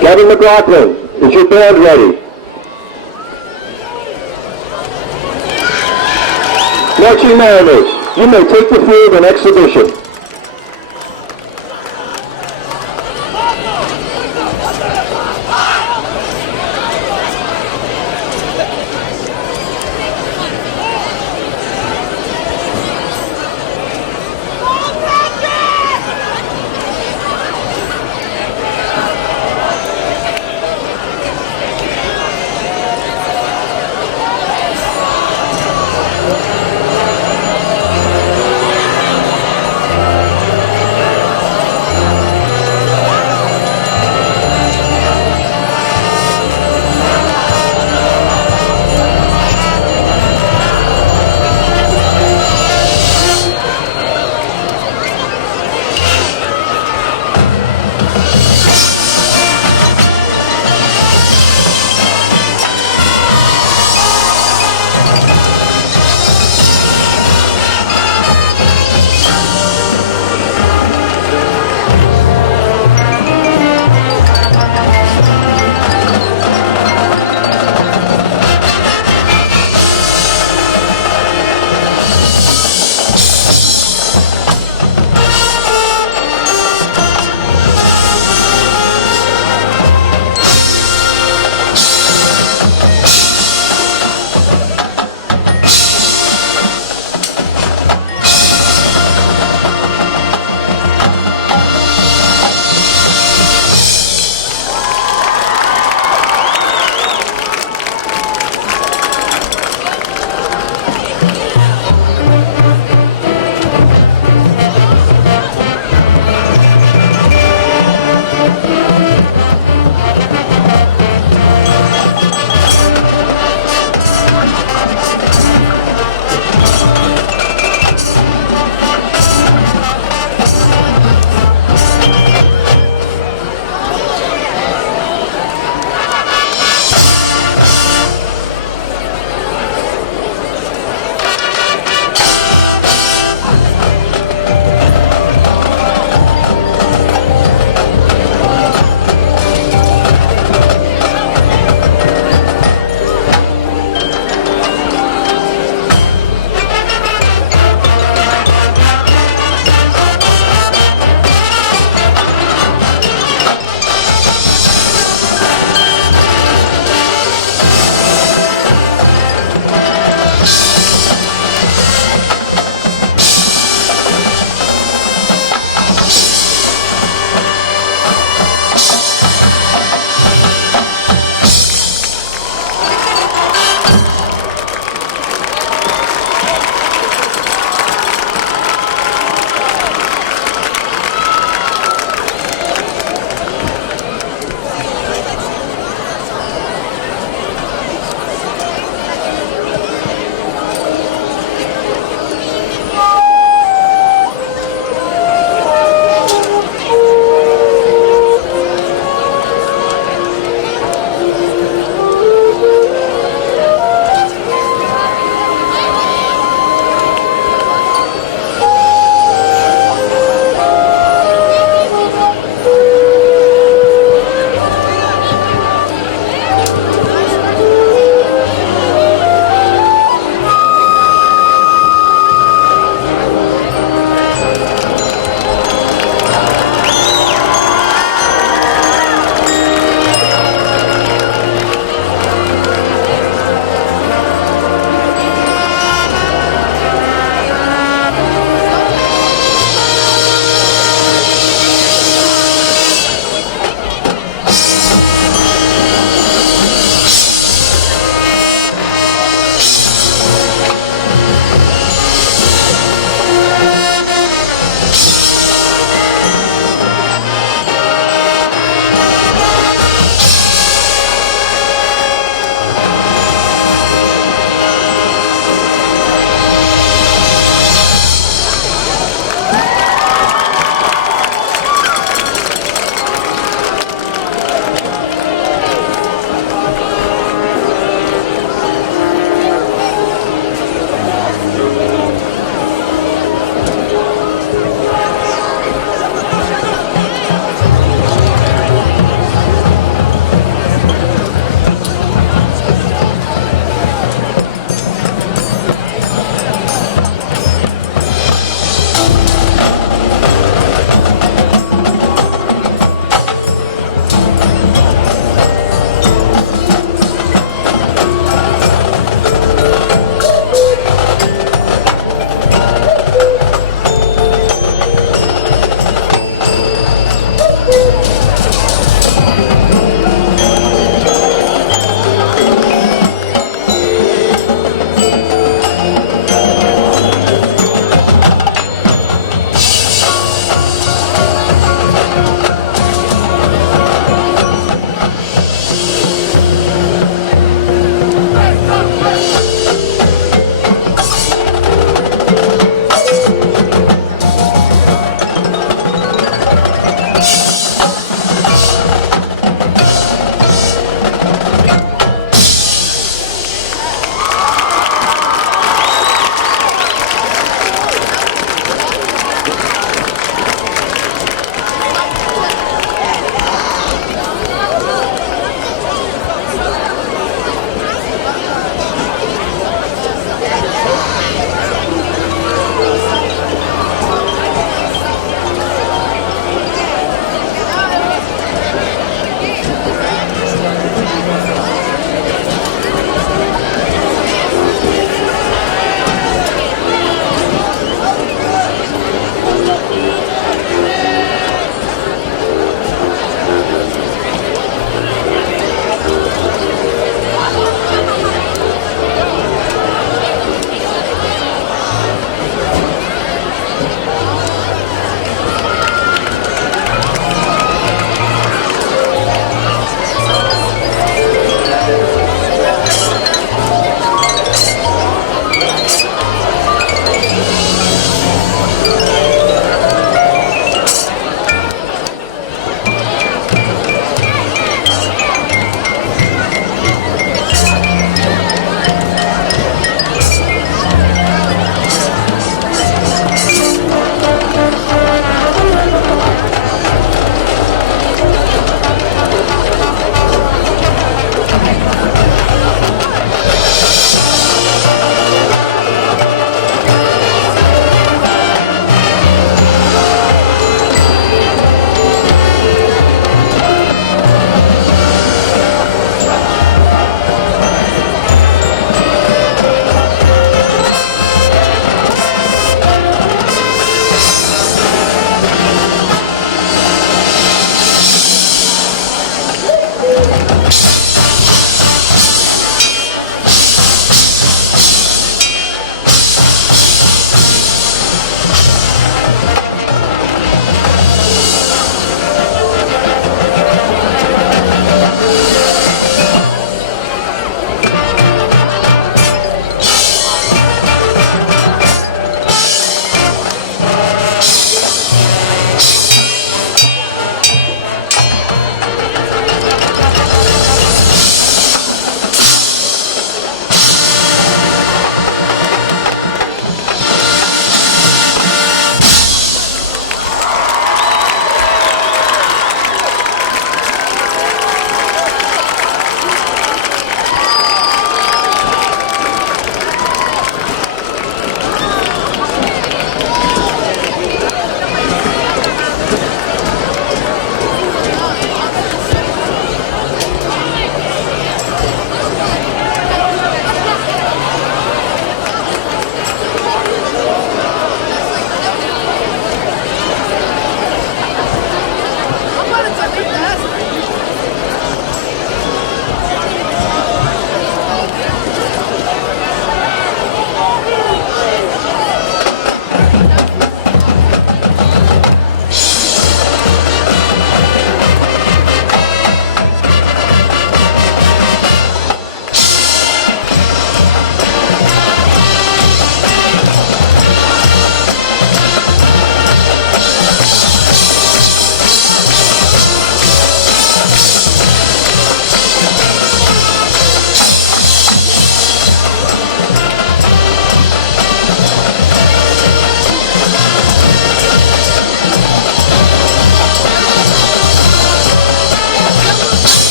Kevin McLaughlin, is your band ready? Marching Mariners, you may take the field in exhibition.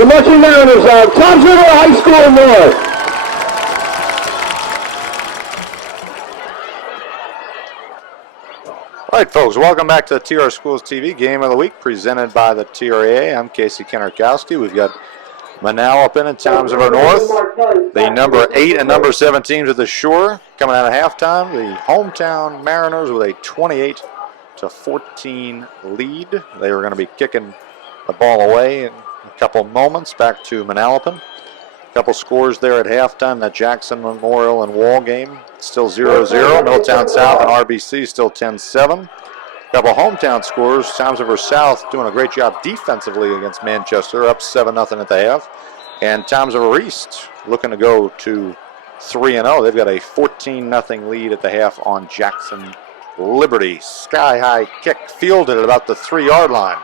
The Marching Mariners of Toms River High School North. All right, folks, welcome back to the TR Schools TV Game of the Week presented by the TRA. I'm Casey Kennerkowski. We've got Manalapan and Toms River North, the number 8 and number 7 teams at the shore. Coming out of halftime, the hometown Mariners with a 28-14 lead. They were going to be kicking the ball away in a couple moments back to Manalapan. A couple scores there at halftime. That Jackson Memorial and Wall game still 0-0. Middletown South and RBC still 10-7. A couple hometown scores. Toms River South doing a great job defensively against Manchester, up 7-0 at the half. And Toms River East looking to go to 3-0. They've got a 14-0 lead at the half on Jackson Liberty. Sky-high kick fielded at about the 3-yard line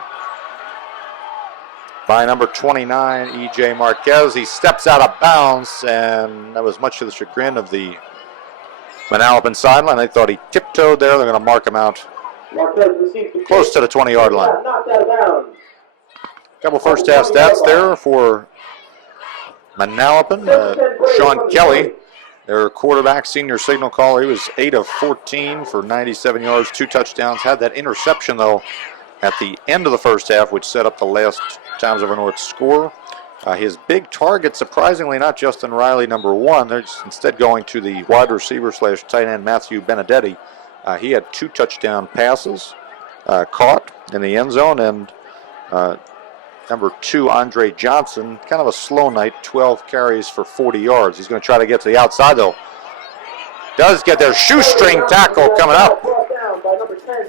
by number 29, E.J. Marquez. He steps out of bounds, and that was much to the chagrin of the Manalapan sideline. They thought he tiptoed there. They're going to mark him out close to the 20-yard line. A couple first half stats there for Manalapan. Sean Kelly, their quarterback, senior signal caller, he was 8 of 14 for 97 yards, 2 touchdowns. Had that interception, though, at the end of the first half, which set up the last Toms River North score. His big target, surprisingly, not Justin Riley, number 1. They're instead going to the wide receiver / tight end Matthew Benedetti. He had 2 touchdown passes caught in the end zone, and number 2, Andre Johnson, kind of a slow night, 12 carries for 40 yards. He's going to try to get to the outside, though. Does get their shoestring tackle coming up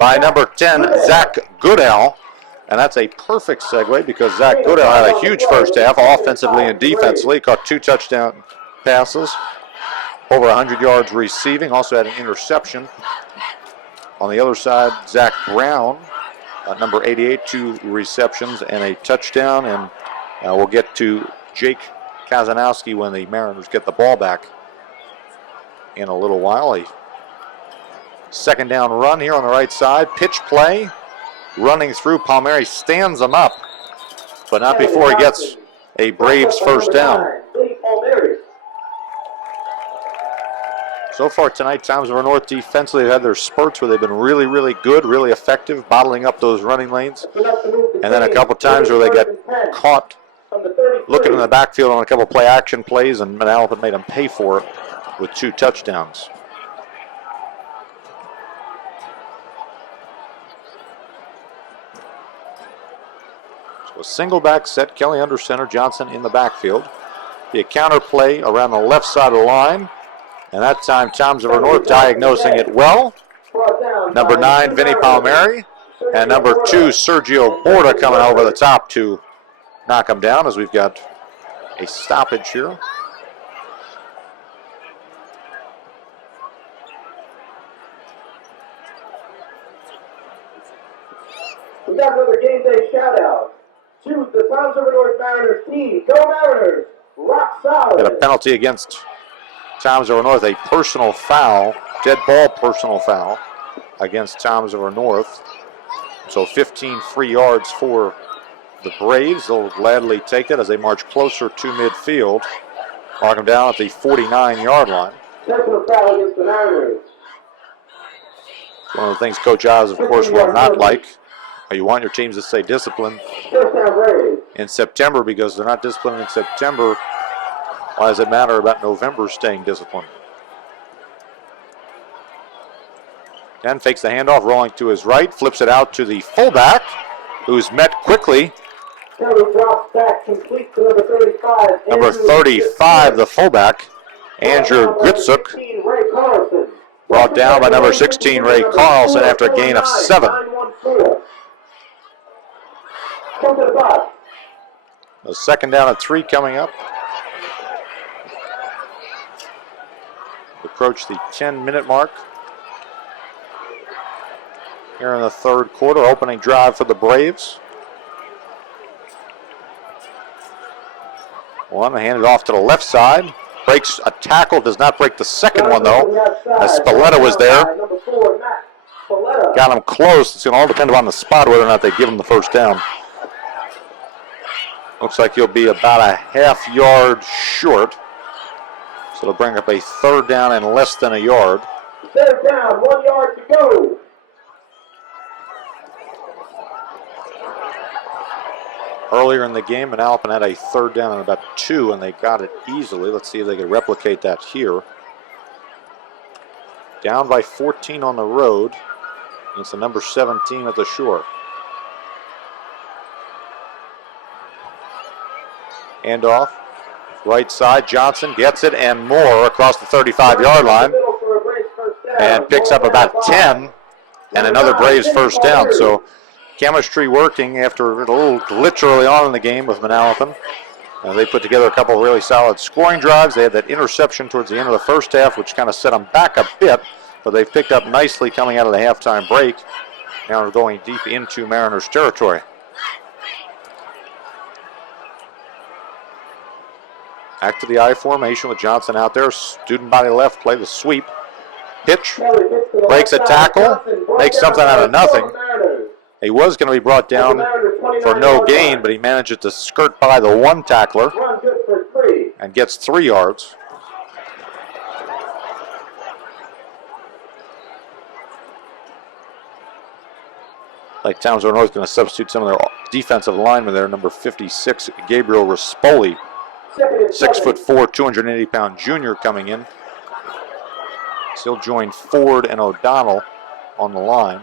by number 10, Zach Goodell. And that's a perfect segue because Zach Goodell had a huge first half, offensively and defensively. He caught 2 touchdown passes, over 100 yards receiving. Also had an interception. On the other side, Zach Brown, number 88, 2 receptions and a touchdown. And we'll get to Jake Kazanowski when the Mariners get the ball back in a little while. A second down run here on the right side. Pitch play. Running through, Palmieri stands him up, but not before he gets a Braves first down. So far tonight, Toms River North defensively have had their spurts where they've been really, really good, really effective, bottling up those running lanes. And then a couple times where they got caught looking in the backfield on a couple play action plays, and Manalapan made them pay for it with 2 touchdowns. A single back set, Kelly under center, Johnson in the backfield. Be a counter play around the left side of the line. And that time, Toms River North diagnosing it well. Number 9, Vinny Palmieri. And number 2, Sergio Borda coming over the top to knock him down as we've got a stoppage here. We got another game day shout out. Choose the Toms River North Mariners team. Go Mariners! Rock solid! Got a penalty against Toms River North, a personal foul, dead ball personal foul against Toms River North. So 15 free yards for the Braves. They'll gladly take that as they march closer to midfield. Mark them down at the 49-yard line. Personal foul against the Mariners. One of the things Coach Oz, of course, will not like. You want your teams to stay disciplined in September because they're not disciplined in September. Why does it matter about November staying disciplined? Then fakes the handoff, rolling to his right, flips it out to the fullback, who's met quickly. Drops back, complete to number 35. Number 35, the fullback, Andrew Gritsuk, brought down by number 16, Ray Carlson, after a gain of 7. A second down at 3 coming up. Approach the 10-minute mark here in the third quarter. Opening drive for the Braves. One handed off to the left side. Breaks a tackle, does not break the second one though, as Spalletta was there. Got him close. It's going to all depend on the spot whether or not they give him the first down. Looks like he'll be about a half yard short. So it'll bring up a third down and less than a yard. Third down, 1 yard to go. Earlier in the game, Manalapan had a third down and about 2, and they got it easily. Let's see if they can replicate that here. Down by 14 on the road. It's the number 17 at the shore. Handoff. Right side, Johnson gets it and more across the 35-yard line. And picks up about 10 and another Braves first down. So chemistry working after a little glitch early on in the game with Manalapan. They put together a couple of really solid scoring drives. They had that interception towards the end of the first half, which kind of set them back a bit, but they've picked up nicely coming out of the halftime break. Now they're going deep into Mariners territory. Back to the I formation with Johnson out there. Student body left, play the sweep. Pitch, breaks a tackle, makes something out of nothing. He was going to be brought down for no gain, but he managed to skirt by the one tackler and gets 3 yards. Like Townsville North going to substitute some of their defensive linemen there. Number 56, Gabriel Rispoli, 6'4", 280-pound junior coming in. Still join Ford and O'Donnell on the line.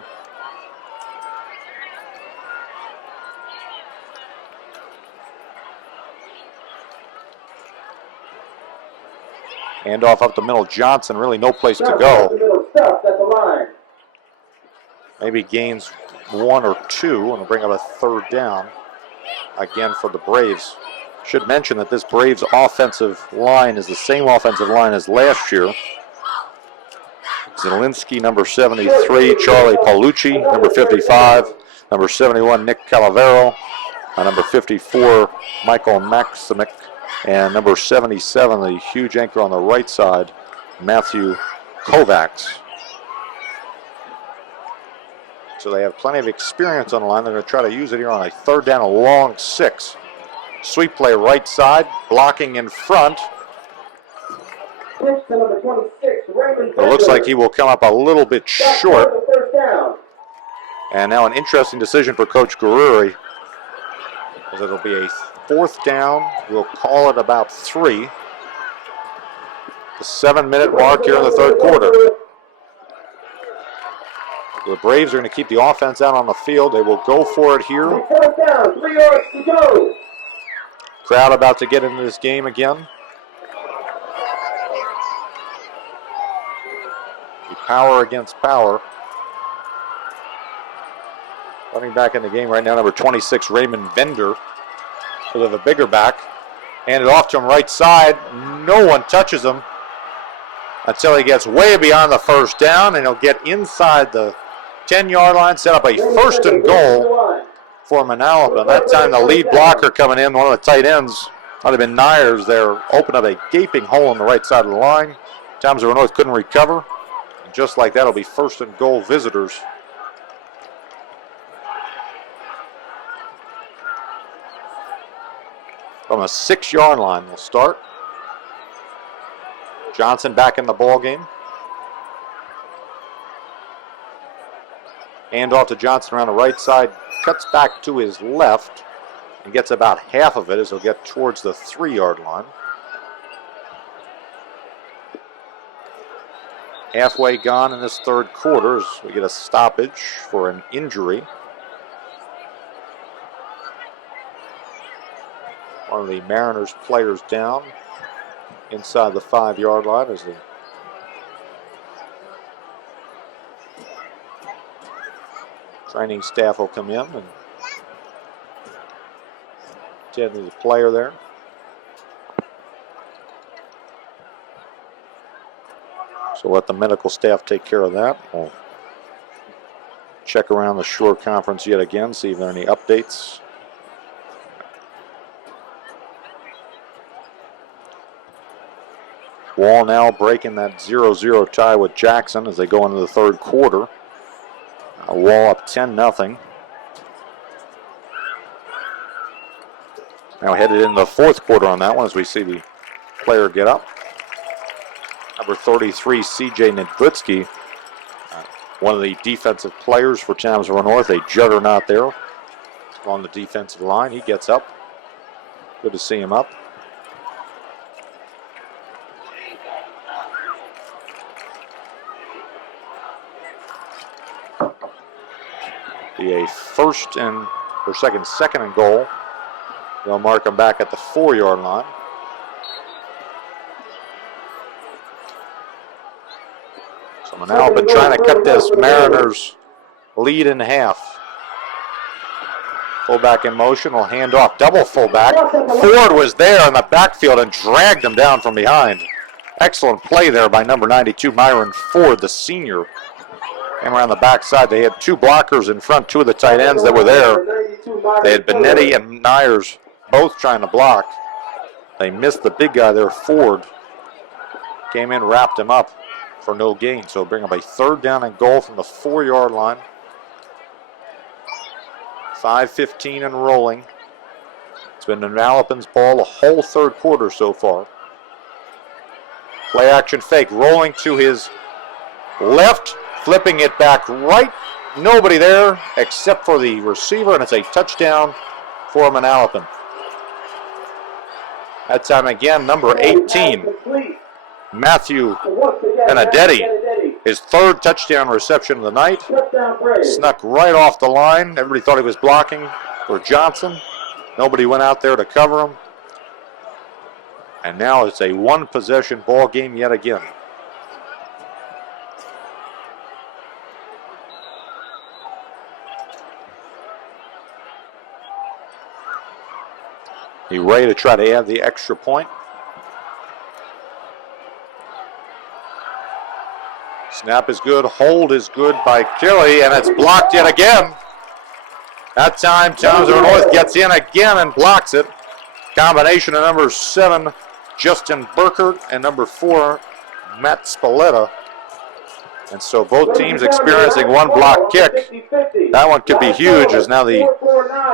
Handoff up the middle, Johnson, really no place to go. Maybe gains 1 or 2, and will bring up a third down again for the Braves. Should mention that this Braves offensive line is the same offensive line as last year. Zielinski, number 73, Charlie Paolucci, number 55, number 71, Nick Calavero, number 54, Michael Maximic, and number 77, the huge anchor on the right side, Matthew Kovacs. So they have plenty of experience on the line. They're going to try to use it here on a third down, a long 6. Sweep play right side, blocking in front. It looks like he will come up a little bit short. And now an interesting decision for Coach Garuri, as it'll be a 4th down. We'll call it about 3. The 7-minute mark here in the third quarter. The Braves are going to keep the offense out on the field. They will go for it here. 4th down, 3 yards to go. Crowd about to get into this game again. The power against power. Running back in the game right now, number 26, Raymond Bender. With a bigger back. Handed off to him right side. No one touches him until he gets way beyond the first down, and he'll get inside the 10-yard line, set up a 1st and goal for Manalapan. That time the lead blocker coming in, one of the tight ends, might have been Nyers there, opened up a gaping hole on the right side of the line. Townsville North couldn't recover. And just like that, it'll be 1st and goal visitors. From a 6-yard line, we'll start. Johnson back in the ball game. Hand off to Johnson around the right side, cuts back to his left, and gets about half of it as he'll get towards the 3-yard line. Halfway gone in this third quarter as we get a stoppage for an injury. One of the Mariners players down inside the 5-yard line as the training staff will come in and tend to the player there. So let the medical staff take care of that. We'll check around the Shore Conference yet again, see if there are any updates. Wall now breaking that 0-0 tie with Jackson as they go into the third quarter. Wall up 10-0. Now headed into the fourth quarter on that one as we see the player get up. Number 33, C.J. Nedlitsky, one of the defensive players for Towns River North, a juggernaut there on the defensive line. He gets up. Good to see him up. Be a second and goal. They'll mark him back at the 4-yard line. So Manalapan trying to cut this Mariners lead in half. Fullback in motion, will hand off. Double fullback. Ford was there in the backfield and dragged him down from behind. Excellent play there by number 92, Myron Ford, the senior. Came around the backside. They had two blockers in front, two of the tight ends that were there. They had Benetti and Nyers both trying to block. They missed the big guy there, Ford. Came in, wrapped him up for no gain. So bring up a 3rd down and goal from the 4-yard line. 5:15 and rolling. It's been Manalapan's ball the whole 3rd quarter so far. Play action fake, rolling to his left, flipping it back right. Nobody there except for the receiver, and it's a touchdown for Manalapan. That time again, number 18, Matthew Benedetti, his 3rd touchdown reception of the night. Snuck right off the line. Everybody thought he was blocking for Johnson. Nobody went out there to cover him. And now it's a 1-possession ball game yet again. He ready to try to add the extra point. Snap is good, hold is good by Kelly, and it's blocked yet again. That time, Towns River North gets in again and blocks it. Combination of number 7, Justin Burkert, and number 4, Matt Spalletta. And so both teams experiencing one block kick. That one could be huge as now the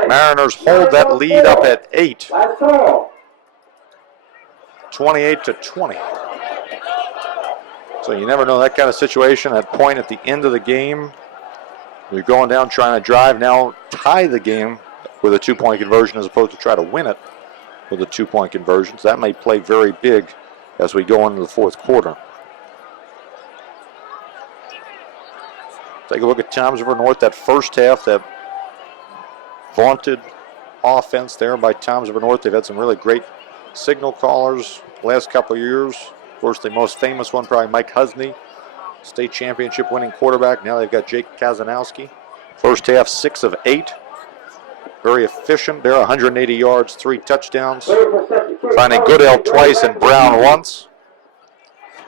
Mariners hold that lead up at 8. 28-20. So you never know that kind of situation, that point at the end of the game. You're going down trying to drive, now tie the game with a 2-point conversion as opposed to try to win it with a 2-point conversion. So that may play very big as we go into the 4th quarter. Take a look at Towns River North, that first half, that vaunted offense there by Towns River North. They've had some really great signal callers the last couple of years. Of course, the most famous one, probably Mike Husney, state championship winning quarterback. Now they've got Jake Kazanowski. First half, 6 of 8. Very efficient there, 180 yards, 3 touchdowns. Finding Goodell twice and Brown once.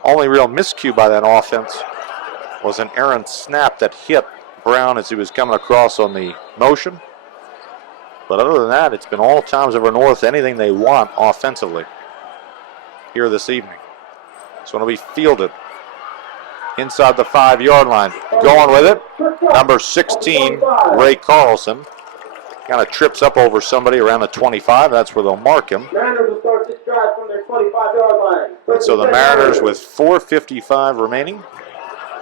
Only real miscue by that offense was an errant snap that hit Brown as he was coming across on the motion. But other than that, it's been all Towns River North, anything they want offensively here this evening. It's going to be fielded inside the 5-yard line. Going with it, number 16, Ray Carlson. Kind of trips up over somebody around the 25. That's where they'll mark him. Mariners will start this drive from their 25-yard line. And so the Mariners, with 4:55 remaining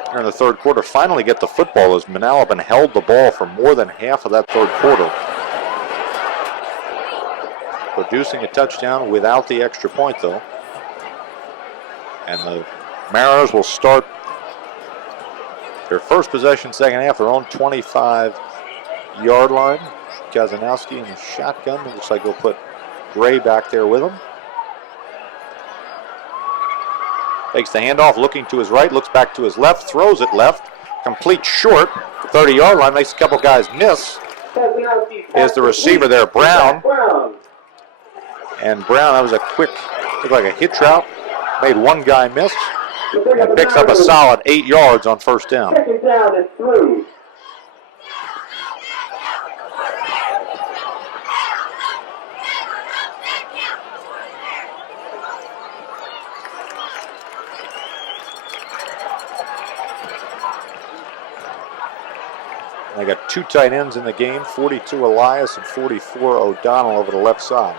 here in the 3rd quarter, finally get the football as Manalapan held the ball for more than half of that 3rd quarter. Producing a touchdown without the extra point, though. And the Mariners will start their first possession, second half, their own 25-yard line. Kazanowski in the shotgun. It looks like they'll put Gray back there with him. Takes the handoff, looking to his right, looks back to his left, throws it left, complete short, 30-yard line, makes a couple guys miss. Is the receiver there, Brown. And Brown, that was a quick, looked like a hitch route, made one guy miss, and picks up a solid 8 yards on first down. Second down and 3. They got 2 tight ends in the game, 42 Elias and 44 O'Donnell over the left side.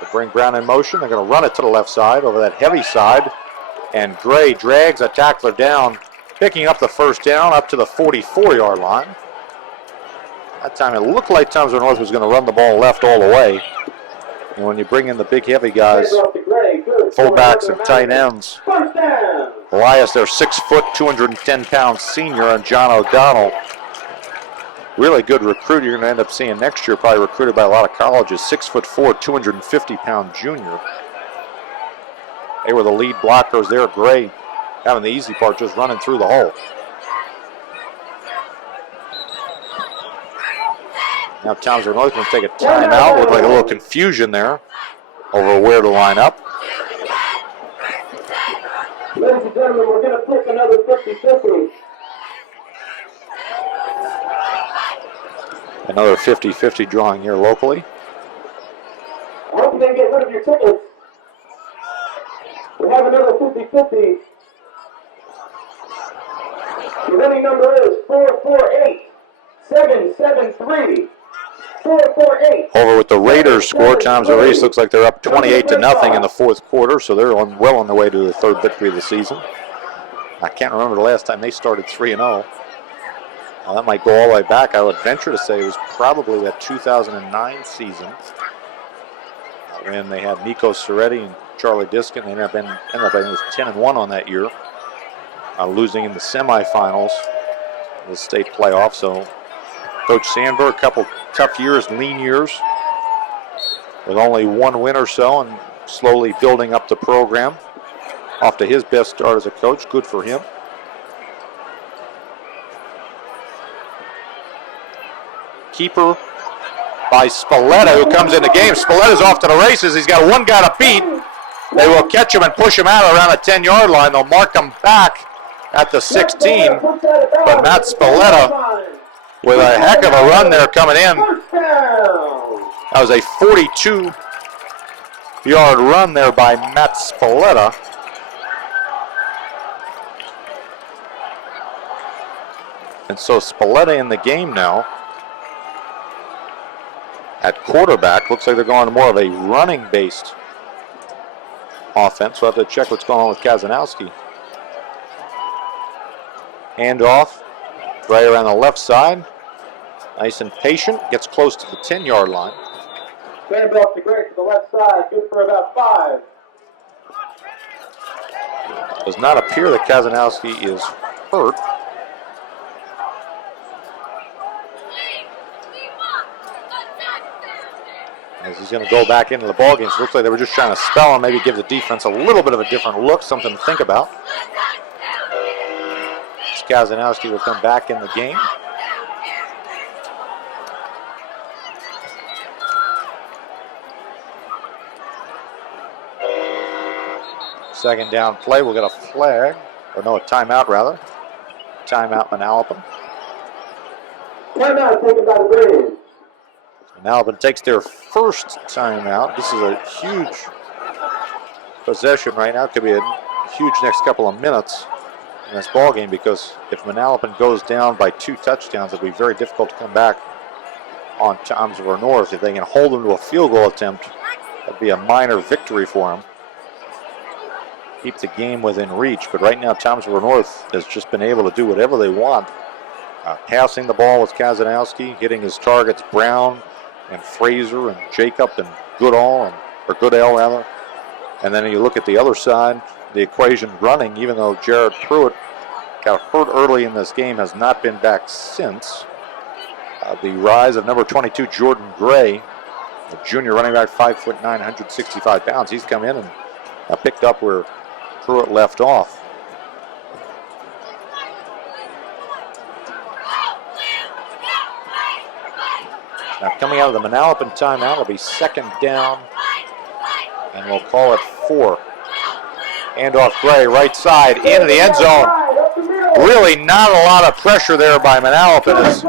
They bring Brown in motion. They're going to run it to the left side over that heavy side. And Gray drags a tackler down, picking up the first down up to the 44-yard line. That time it looked like Townsville North was going to run the ball left all the way. And when you bring in the big heavy guys, fullbacks and tight ends, Elias, their 6 foot, 210-pound senior, and John O'Donnell, really good recruit you're going to end up seeing next year, probably recruited by a lot of colleges, 6'4", 250-pound junior. They were the lead blockers there. Gray having the easy part, just running through the hole. Now Townsville North going to take a timeout. Looked like a little confusion there over where to line up. Ladies and gentlemen, we're going to flip another 50-50. Another 50-50 drawing here locally. I hope you didn't get rid of your tickets. We have another 50-50. The winning number is 448-773. 448. Over with the Raiders score. Townsville East looks like they're up 28-0 in the fourth quarter, so they're well on their way to the third victory of the season. I can't remember the last time they started 3-0. That might go all the way back. I would venture to say it was probably that 2009 season when they had Nico Soretti and Charlie Diskin. They ended up being 10-1 on that year, losing in the semifinals of the state playoff. So Coach Sandberg, a couple tough years, lean years, with only one win or so, and slowly building up the program. Off to his best start as a coach. Good for him. Keeper by Spalletta, who comes in the game. Spalletta's off to the races. He's got one guy to beat. They will catch him and push him out around the 10-yard line. They'll mark him back at the 16. But Matt Spalletta with a heck of a run there coming in. That was a 42-yard run there by Matt Spalletta. And so Spalletta in the game now. At quarterback, looks like they're going to more of a running-based offense. We'll have to check what's going on with Kazanowski. Handoff, right around the left side. Nice and patient, gets close to the 10-yard line. Handoff to Gray to the left side, good for about 5. Does not appear that Kazanowski is hurt. As he's going to go back into the ballgame. So it looks like they were just trying to spell him, maybe give the defense a little bit of a different look, something to think about. Kazanowski will come back in the game. Second down play, we'll get a flag, or no, a timeout rather. Timeout Manalapan. Timeout taken by the Braves. Manalapan takes their first timeout. This is a huge possession right now. It could be a huge next couple of minutes in this ball game, because if Manalapan goes down by 2 touchdowns, it'll be very difficult to come back on Townsville North. If they can hold them to a field goal attempt, that'd be a minor victory for them. Keep the game within reach, but right now Townsville North has just been able to do whatever they want. Passing the ball with Kazanowski, hitting his targets Brown and Fraser and Jacob and Goodell, rather. And then you look at the other side, the equation running, even though Jared Pruitt got hurt early in this game, has not been back since. The rise of number 22, Jordan Gray, the junior running back, 5'9", 165 pounds. He's come in and picked up where Pruitt left off. Now coming out of the Manalapan timeout, it'll be second down, and we'll call it 4. Handoff Gray, right side, into the end zone. Really not a lot of pressure there by Manalapan as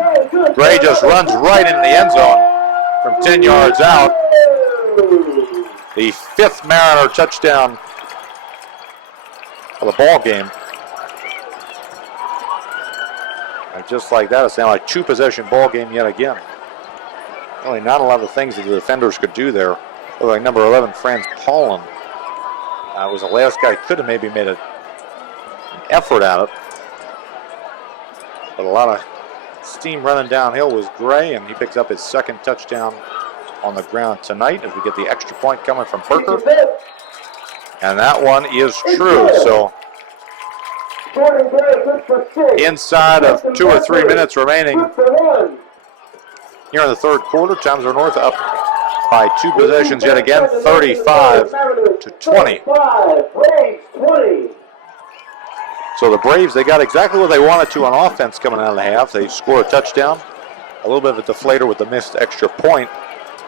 Gray just runs right into the end zone from 10 yards out. The 5th Mariner touchdown of the ball game. And just like that, it's now a 2-possession ball game yet again. Really not a lot of things that the defenders could do there. Looked like number 11, Franz Paulin, was the last guy. Could have maybe made an effort at it. But a lot of steam running downhill was Gray, and he picks up his second touchdown on the ground tonight as we get the extra point coming from Perker. And that one is true. So inside of 2 or 3 minutes remaining here in the third quarter, Townsend North up by 2 possessions yet again, 35-20. So the Braves, they got exactly what they wanted to on offense coming out of the half. They score a touchdown, a little bit of a deflator with the missed extra point,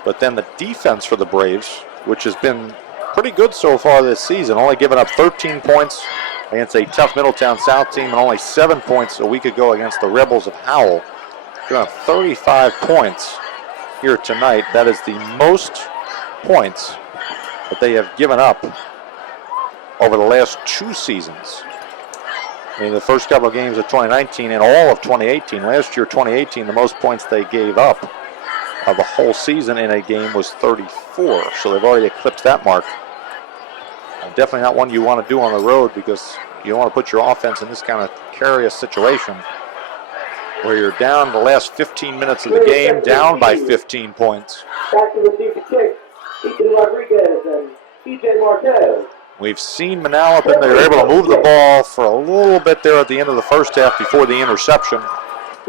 but then the defense for the Braves, which has been pretty good so far this season, only giving up 13 points against a tough Middletown South team and only 7 points a week ago against the Rebels of Howell. Giving up 35 points here tonight. That is the most points that they have given up over the last 2 seasons. I mean, the first couple of games of 2019 and all of 2018. Last year, 2018, the most points they gave up of the whole season in a game was 34. So they've already eclipsed that mark. And definitely not one you want to do on the road because you don't want to put your offense in this kind of precarious situation where you're down the last 15 minutes of the game, down by 15 points. Back to receive the kick, Ethan Rodriguez and TJ Marquez. We've seen Manalapan. They were able to move the ball for a little bit there at the end of the first half before the interception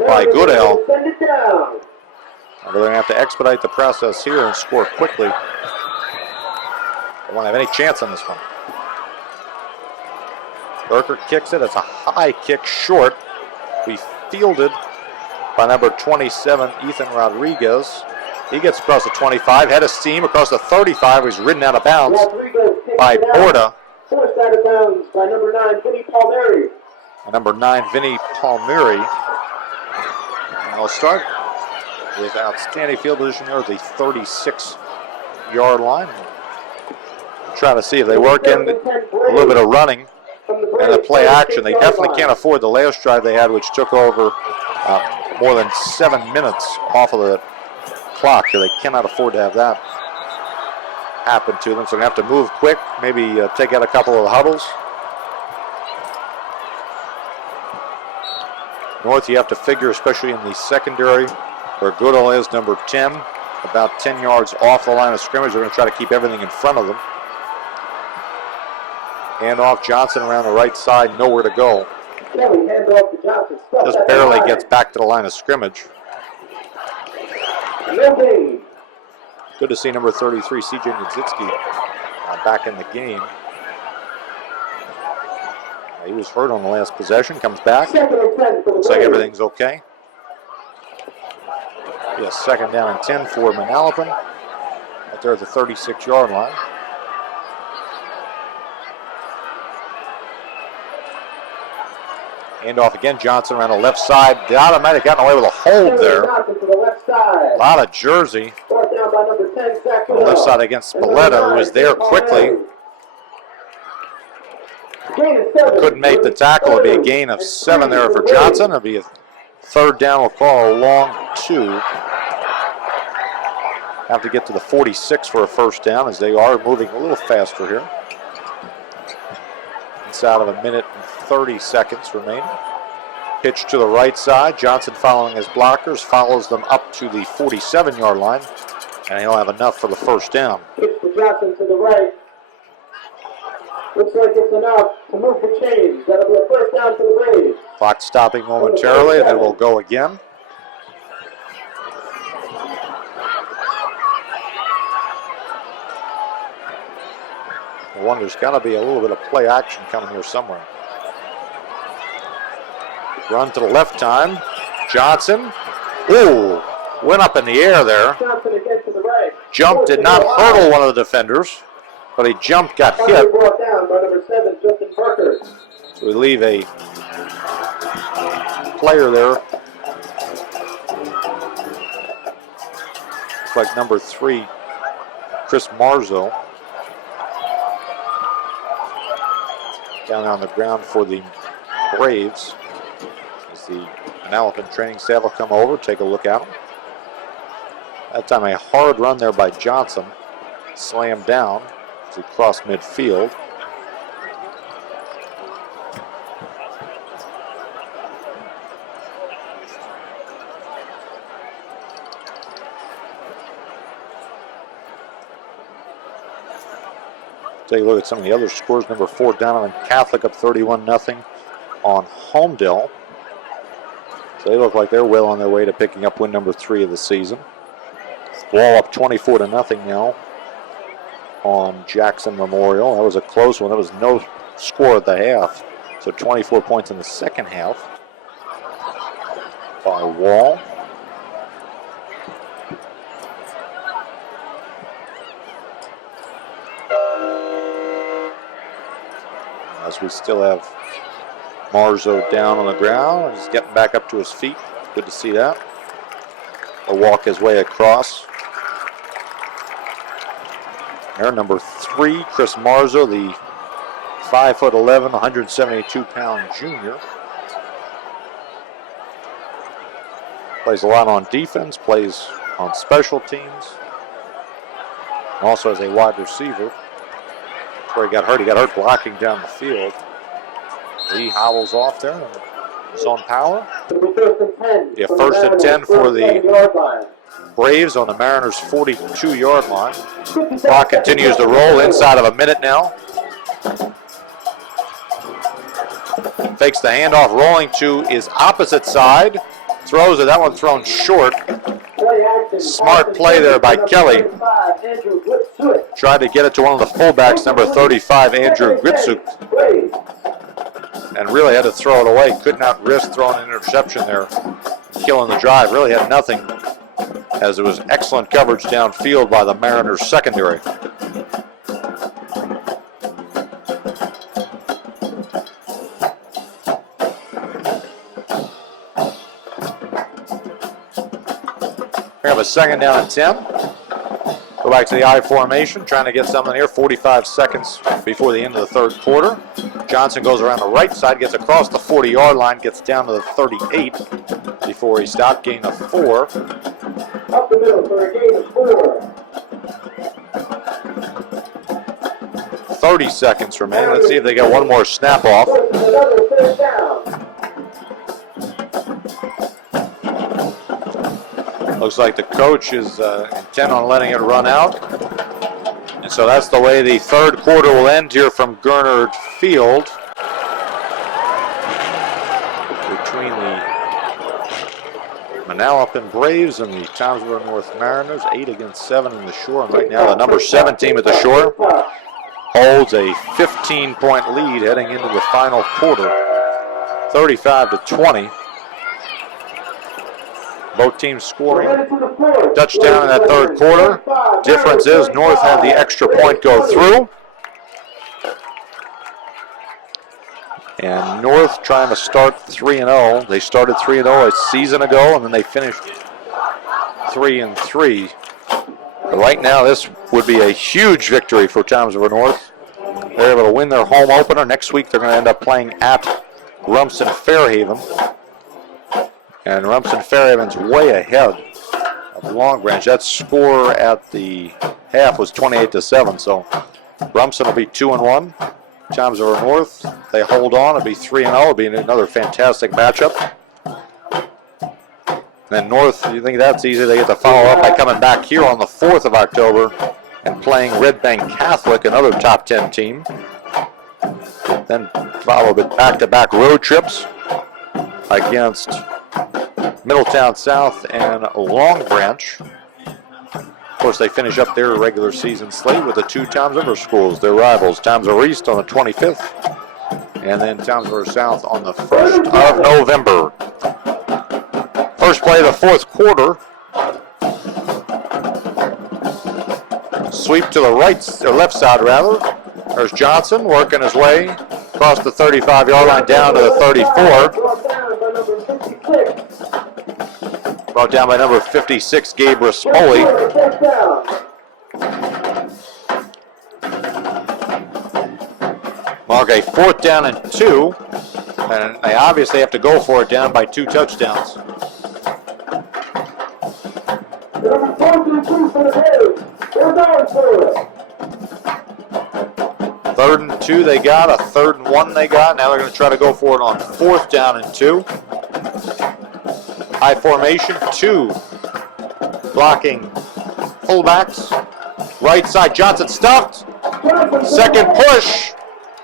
by Goodell. Send it down. They're going to have to expedite the process here and score quickly. They won't have any chance on this one. Burker kicks it. It's a high kick short. We fielded by number 27, Ethan Rodriguez. He gets across the 25, head of steam across the 35. He's ridden out of bounds by Borda. Forced out of bounds by number 9, Vinny Palmieri. Number 9, Vinny Palmieri. And they'll start with outstanding field position here at the 36-yard line. We'll try to see if they work in a little bit of running and the play action. They definitely can't afford the last drive they had, which took over more than 7 minutes off of the clock. They cannot afford to have that happen to them, so they have to move quick, maybe take out a couple of the huddles. North, you have to figure, especially in the secondary, where Goodell is, number 10, about 10 yards off the line of scrimmage. They're going to try to keep everything in front of them. Hand off Johnson around the right side, nowhere to go. Just barely gets back to the line of scrimmage. Good to see number 33, C.J. Niedzicki, back in the game. He was hurt on the last possession, comes back. Looks like everything's okay. Yes, second down and 10 for Manalapan. Right there at the 36-yard line. Hand off again, Johnson around the left side. Dowd might have gotten away with a hold there. A lot of jersey. On the left side against Spalletta, who was there quickly. Couldn't make the tackle. It'll be a gain of 7 there for Johnson. It'll be a third down. We'll call a long 2. Have to get to the 46 for a first down as they are moving a little faster here. Inside of a minute and 30 seconds remaining. Pitch to the right side. Johnson following his blockers, follows them up to the 47-yard line, and he'll have enough for the first down. Pitch to Johnson to the right. Looks like it's enough to move the chains. That'll be a first down for the Braves. Clock stopping momentarily, and then we'll go again. I wonder, there's got to be a little bit of play action coming here somewhere. Run to the left time. Johnson. Ooh, went up in the air there. Johnson again to the right. Jump did not hurdle one of the defenders, but he jumped, got hit. Brought down by number 7, Justin Parker. So we leave a player there. Looks like number 3, Chris Marzo. Down on the ground for the Braves. As the Manalapan training staff will come over, take a look at him. That time a hard run there by Johnson. slammed down as he crossed midfield. Take a look at some of the other scores. Number 4, Donovan Catholic up 31-0 on Homedale. So they look like they're well on their way to picking up win number 3 of the season. Wall up 24-0 now on Jackson Memorial. That was a close one. There was no score at the half. So 24 points in the second half by Wall. As we still have Marzo down on the ground. He's getting back up to his feet. Good to see that. He'll walk his way across. There, number 3, Chris Marzo, the 5'11", 172-pound junior. Plays a lot on defense, plays on special teams. Also as a wide receiver. That's where he got hurt. He got hurt blocking down the field. Lee hobbles off there. Zone power. Yeah, 1st and 10 for the Braves on the Mariners' 42-yard line. Clock continues to roll inside of a minute now. Fakes the handoff, rolling to his opposite side. Throws it. That one thrown short. Smart play there by Kelly. Tried to get it to one of the fullbacks, number 35, Andrew Gritsuk. And really had to throw it away. Could not risk throwing an interception there. Killing the drive. Really had nothing, as it was excellent coverage downfield by the Mariners secondary. We have a 2nd down and 10. Go back to the I formation, trying to get something here. 45 seconds before the end of the 3rd quarter. Johnson goes around the right side, gets across the 40-yard line, gets down to the 38 before he stopped. Gain of 4. Up the middle for a gain of 4. 30 seconds remaining. Let's see if they get one more snap off. Another 3rd down. Looks like the coach is intent on letting it run out. And so that's the way the 3rd quarter will end here from Gernard Field. Between the Manalapan Braves and the Townsville North Mariners, 8 against 7 in the Shore. And right now the number 7 team at the Shore holds a 15-point lead heading into the final quarter, 35-20. Both teams scoring touchdown in that 3rd quarter. Difference is North had the extra point go through. And North trying to start 3-0. They started 3-0 a season ago, and then they finished 3-3. But right now, this would be a huge victory for Townsville North. They're able to win their home opener. Next week, they're going to end up playing at Rumson Fairhaven. And Rumson Fairhaven's way ahead of Long Branch. That score at the half was 28-7. So Rumson will be 2-1. Townsville North, they hold on. It'll be 3-0. It'll be another fantastic matchup. Then North, you think that's easy? They get to follow up by coming back here on the 4th of October and playing Red Bank Catholic, another top 10 team. Then follow with back-to-back road trips against Middletown South and Long Branch. Of course, they finish up their regular season slate with the 2 Townsville schools, their rivals, Townsville East on the 25th, and then Townsville South on the 1st of November. First play of the 4th quarter. Sweep to the right, or left side rather. There's Johnson working his way across the 35-yard line down to the 34. Brought down by number 56, Gabe Rispoli. Mark a 4th down and 2. And they obviously have to go for it down by 2 touchdowns. Number 42 for the Braves. They're going for it. 3rd and 2 they got, a 3rd and 1 they got. Now they're going to try to go for it on 4th down and 2. High formation, 2 blocking fullbacks. Right side, Johnson stuffed. Second push,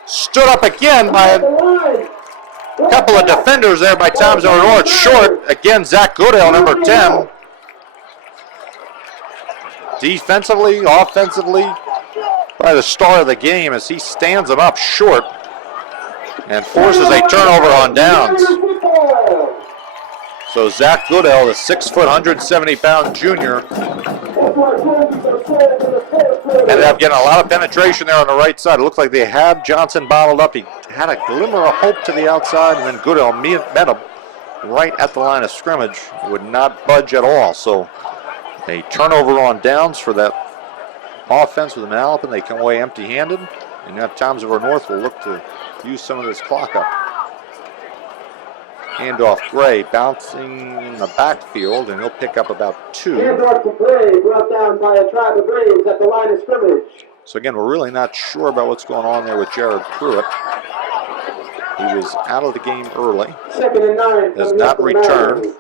stood up again by a couple of defenders there by Toms River North. Short, again, Zach Goodale, number 10. Defensively, offensively, probably the star of the game as he stands them up short and forces a turnover on downs. So Zach Goodale, the 6 foot, 170-pound junior, ended up getting a lot of penetration there on the right side. It looked like they had Johnson bottled up. He had a glimmer of hope to the outside, and then Goodale met him right at the line of scrimmage. He would not budge at all. So a turnover on downs for that offense with the Manalapan. They come away empty-handed, and now Toms River North will look to use some of this clock up. Handoff Gray, bouncing in the backfield, and he'll pick up about 2. Handoff to Gray, brought down by a tribe of Braves at the line of scrimmage. So again, we're really not sure about what's going on there with Jared Pruitt. He was out of the game early. 2nd and 9. Has not returned.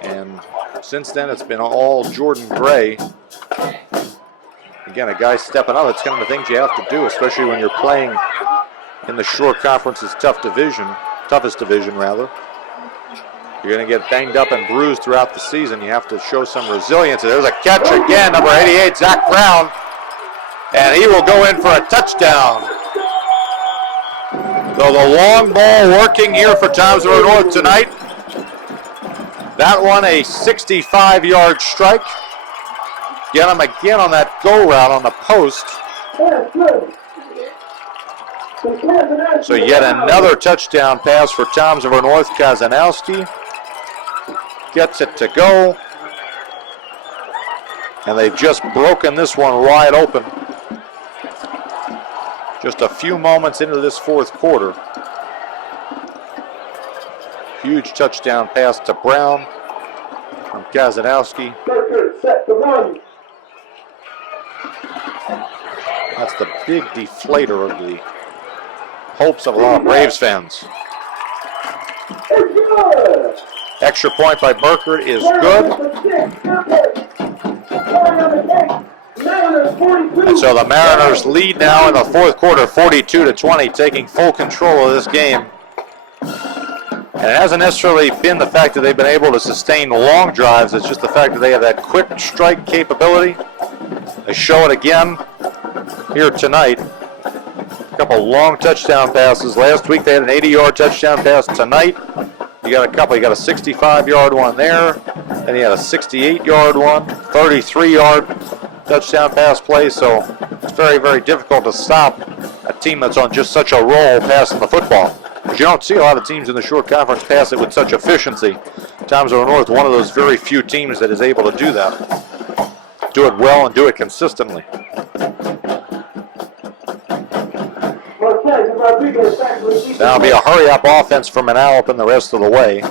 And since then, it's been all Jordan Gray. Again, a guy stepping up. It's kind of the things you have to do, especially when you're playing in the Shore Conference's toughest division rather. You're going to get banged up and bruised throughout the season. You have to show some resilience. There's a catch again, number 88, Zach Brown. And he will go in for a touchdown. So the long ball working here for Toms River North tonight. That one a 65-yard strike. Get him again on that go route on the post. So yet another touchdown pass for Toms River North. Kazanowski gets it to go. And they've just broken this one wide open. Just a few moments into this 4th quarter. Huge touchdown pass to Brown from Kazanowski. That's the big deflator of the hopes of a lot of Braves fans. Extra point by Burkert is good. And so the Mariners lead now in the 4th quarter, 42-20, taking full control of this game. And it hasn't necessarily been the fact that they've been able to sustain long drives. It's just the fact that they have that quick strike capability. They show it again here tonight. A couple long touchdown passes. Last week they had an 80-yard touchdown pass. Tonight you got a couple. You got a 65-yard one there. Then you had a 68-yard one, 33-yard touchdown pass play. So it's very, very difficult to stop a team that's on just such a roll passing the football. Because you don't see a lot of teams in the Shore Conference pass it with such efficiency. Toms River North, one of those very few teams that is able to do that. Do it well and do it consistently. That'll be a hurry-up offense for Manalapan the rest of the way.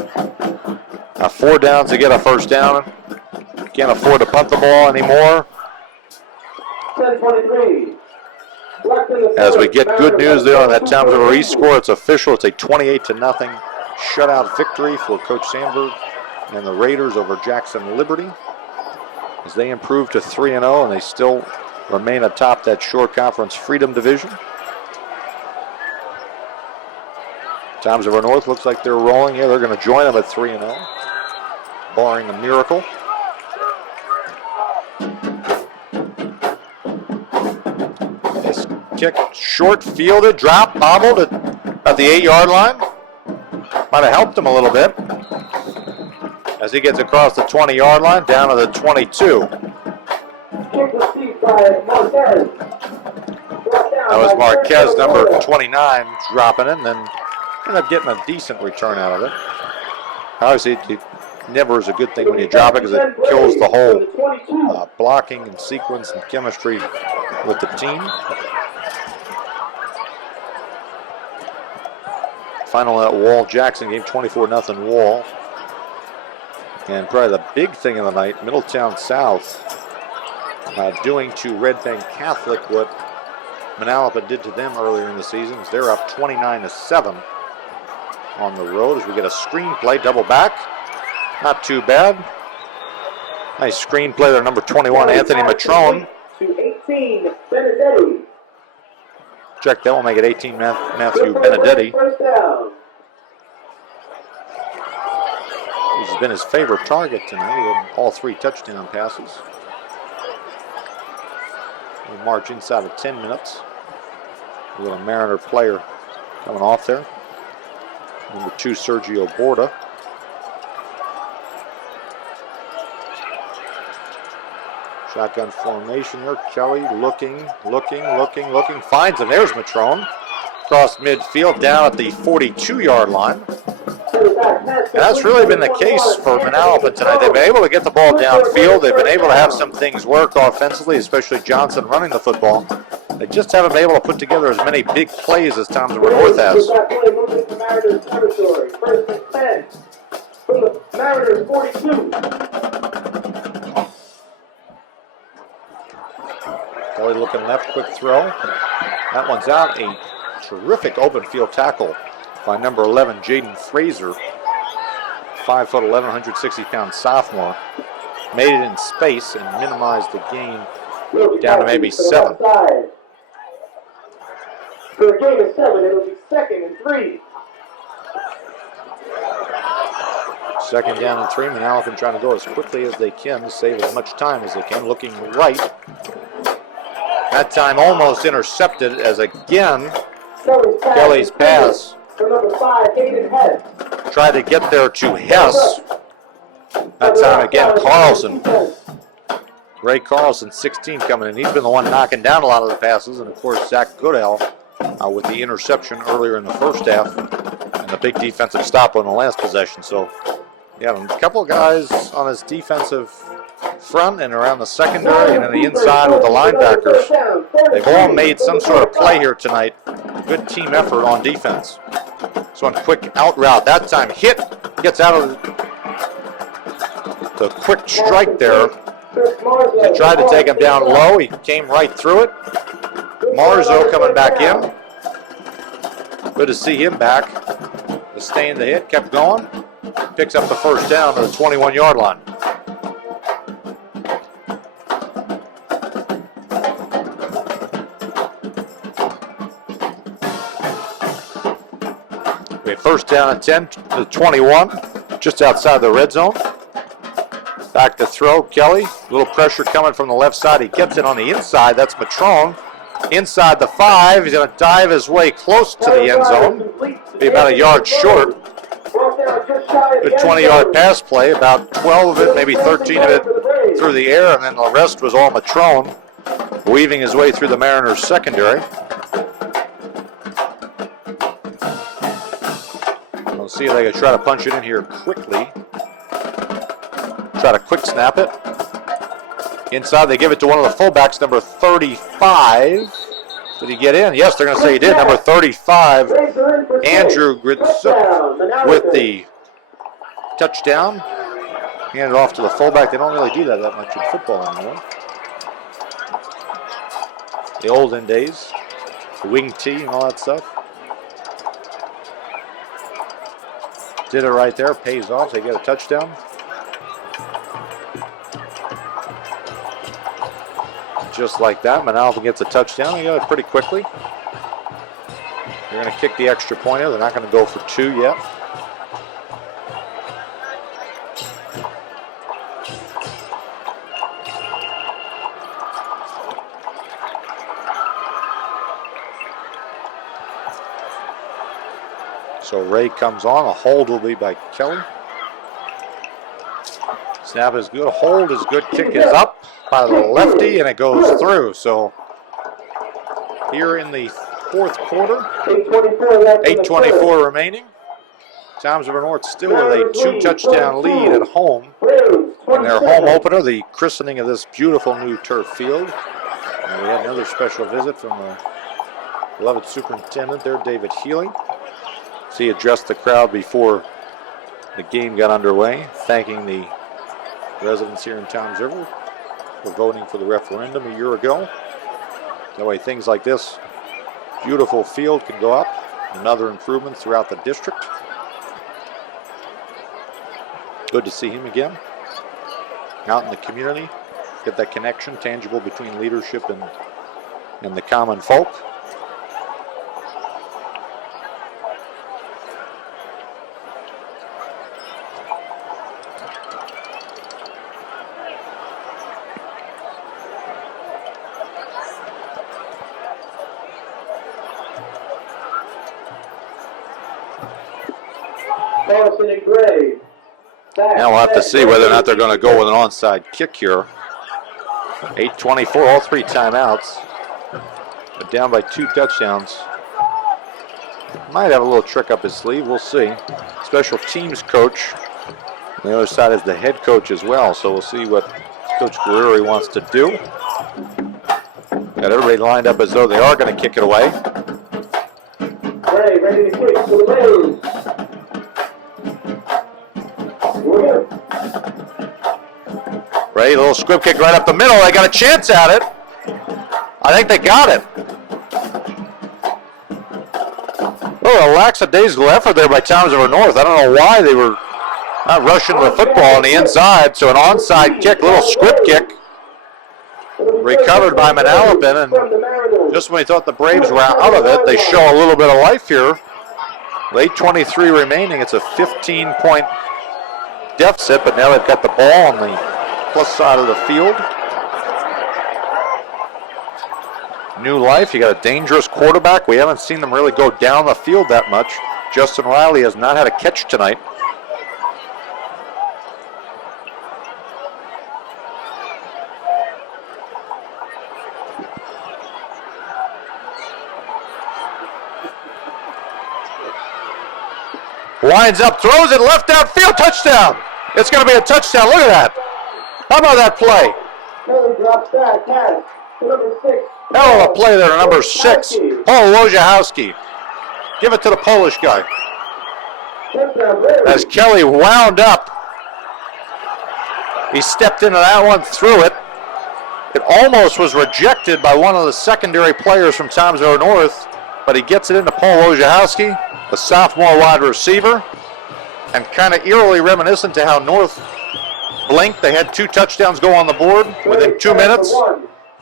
4 downs to get a 1st down. Can't afford to punt the ball anymore. 10-23. As we get good news there on that Toms River East score, it's official. It's a 28-0 shutout victory for Coach Sandberg and the Raiders over Jackson Liberty as they improve to 3-0, and they still remain atop that Shore Conference Freedom Division. Toms River North looks like they're rolling here. They're going to join them at 3-0, barring a miracle. This kick short, fielded, dropped, bobbled at the 8-yard line. Might have helped him a little bit as he gets across the 20-yard line down to the 22. That was Marquez, number 29, dropping it, and then ended up getting a decent return out of it. Obviously, it never is a good thing when you drop it because it kills the whole blocking and sequence and chemistry with the team. Final at Wall Jackson game, 24-0 Wall. And probably the big thing of the night, Middletown South doing to Red Bank Catholic what Manalapan did to them earlier in the season. They're up 29-7 on the road as we get a screen play, double back. Not too bad. Nice screen play there, number 21, Anthony Matrone. To 18, Benedetti. Check that, will make it 18, Matthew Benedetti. First down. He's been his favorite target tonight with all 3 touchdown passes. We'll march inside of 10 minutes. We got a Mariner player coming off there. Number 2, Sergio Borda. Shotgun formation there. Kelly looking. Finds him. There's Matrone. Across midfield down at the 42-yard line. And that's really been the case for Manalapan tonight. They've been able to get the ball downfield. They've been able to have some things work offensively, especially Johnson running the football. They just haven't been able to put together as many big plays as Tom's River North has. First and 10 from the Mariners 42. Kelly looking left, quick throw. That one's out. A terrific open field tackle by number 11, Jaden Fraser. 5'11", 160-pound sophomore. Made it in space and minimized the gain down to maybe 7. For a gain of 7, it'll be 2nd and 3. 2nd down and 3. Manalapan trying to go as quickly as they can to save as much time as they can. Looking right. That time almost intercepted as again Kelly's pass tried to get there to Hess. That time again Carlson. Ray Carlson, 16, coming in. He's been the one knocking down a lot of the passes. And of course Zach Goodell with the interception earlier in the first half and the big defensive stop on the last possession. So yeah, a couple of guys on his defensive front and around the secondary and in the inside with the linebackers. They've all made some sort of play here tonight. Good team effort on defense. This one quick out route. That time hit, gets out of the quick strike there. They tried to take him down low. He came right through it. Marzo coming back in. Good to see him back. Sustained the hit, kept going. Picks up the first down to the 21-yard line. First down at 10 to 21, just outside the red zone. Back to throw, Kelly. A little pressure coming from the left side. He gets it on the inside. That's Matrone. Inside the 5. He's going to dive his way close to the end zone. Be about a yard short. Good 20-yard pass play. About 12 of it, maybe 13 of it through the air, and then the rest was all Matrone, weaving his way through the Mariners' secondary. See if they can try to punch it in here quickly. Try to quick snap it. Inside, they give it to one of the fullbacks, number 35. Did he get in? Yes, they're going to say he did. Number 35, Andrew Gritsuk with the touchdown. Hand it off to the fullback. They don't really do that much in football anymore. The olden days, the wing tee and all that stuff. Did it right there, pays off, they get a touchdown. Just like that, Manalapan gets a touchdown. They got it pretty quickly. They're going to kick the extra point here. They're not going to go for 2 yet. So Ray comes on. A hold will be by Kelly. Snap is good. Hold is good. Kick is up by the lefty, and it goes through. So here in the fourth quarter, 8:24 remaining. Tom's River North still with a 2-touchdown lead at home in their home opener, the christening of this beautiful new turf field. And we had another special visit from the beloved superintendent there, David Healy. So he addressed the crowd before the game got underway, thanking the residents here in Tom's River for voting for the referendum a year ago. That way things like this beautiful field can go up and other improvements throughout the district. Good to see him again out in the community. Get that connection tangible between leadership and the common folk. And Gray. Now we'll have to see whether or not they're going to go with an onside kick here. 8:24, all three timeouts. But down by 2 touchdowns. Might have a little trick up his sleeve, we'll see. Special teams coach. On the other side is the head coach as well, so we'll see what Coach Guerrero wants to do. Got everybody lined up as though they are going to kick it away. Gray ready to kick to the Braves. Ray, a little squib kick right up the middle. They got a chance at it. I think they got it. Oh, a lackadaisical effort there by Towns River North. I don't know why they were not rushing the football on the inside. So an onside kick, little squib kick, recovered by Manalapan. And just when we thought the Braves were out of it, they show a little bit of life here. Late 23 remaining. It's a 15-point deficit, but now they've got the ball on the plus side of the field. New life. You got a dangerous quarterback. We haven't seen them really go down the field that much. Justin Riley has not had a catch tonight. Winds up, throws it left outfield, touchdown. It's going to be a touchdown. Look at that. How about that play? Drops back, pass to number 6. Hell of a play there, number 6, Paul Wojciechowski. Give it to the Polish guy. As Kelly wound up, he stepped into that one, threw it. It almost was rejected by one of the secondary players from Toms River North, but he gets it into Paul Wojciechowski, the sophomore wide receiver, and kind of eerily reminiscent to how North blinked. They had 2 touchdowns go on the board within 2 minutes.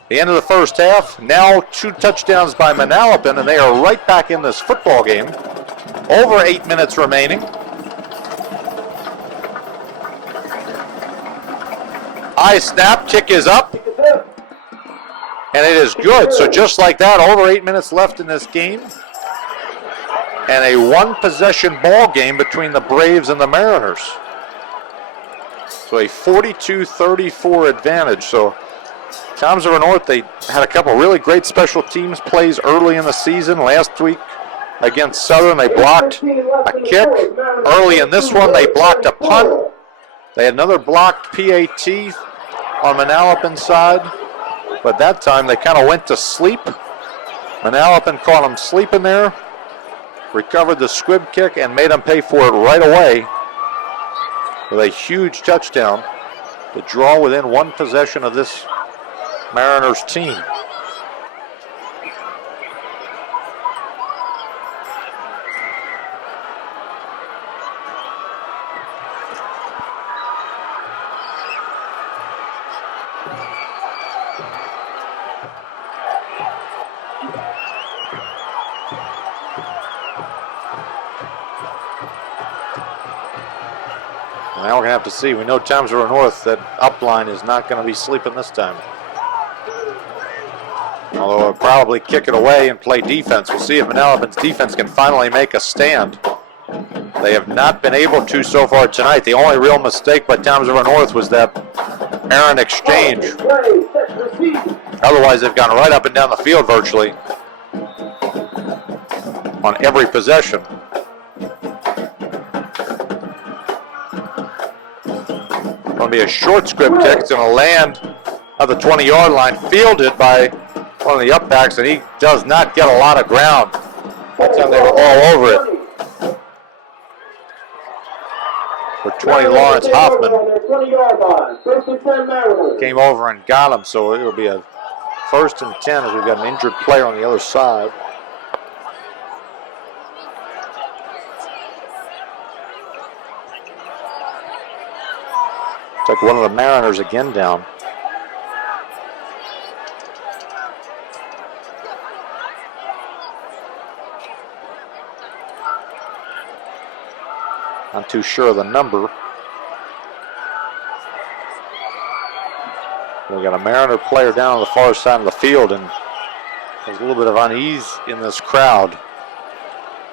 The end of the first half. Now 2 touchdowns by Manalapan, and they are right back in this football game. Over 8 minutes remaining. High snap, kick is up, and it is good. So just like that, over 8 minutes left in this game. And a 1-possession ball game between the Braves and the Mariners. So a 42-34 advantage. So Toms River North, they had a couple really great special teams plays early in the season. Last week against Southern, they blocked a kick. Early in this one, they blocked a punt. They had another blocked PAT on Manalapan's side. But that time, they kind of went to sleep. Manalapan caught them sleeping there. Recovered the squib kick and made them pay for it right away with a huge touchdown to draw within 1 possession of this Mariners team. Now we're going to have to see. We know Toms River North, that upline is not going to be sleeping this time. Although they'll probably kick it away and play defense. We'll see if Manalapan's defense can finally make a stand. They have not been able to so far tonight. The only real mistake by Toms River North was that errant exchange. Otherwise, they've gone right up and down the field virtually on every possession. Going to be a short squib kick. It's going to land at the 20-yard line, fielded by one of the upbacks, and he does not get a lot of ground. That time they were all over it. for 20, Lawrence Hoffman, 20-yard line. First and 10 Mariners. came over and got him, so it'll be a 1st and 10 as we've got an injured player on the other side. It's like one of the Mariners again down. Not too sure of the number. We got a Mariner player down on the far side of the field, and there's a little bit of unease in this crowd.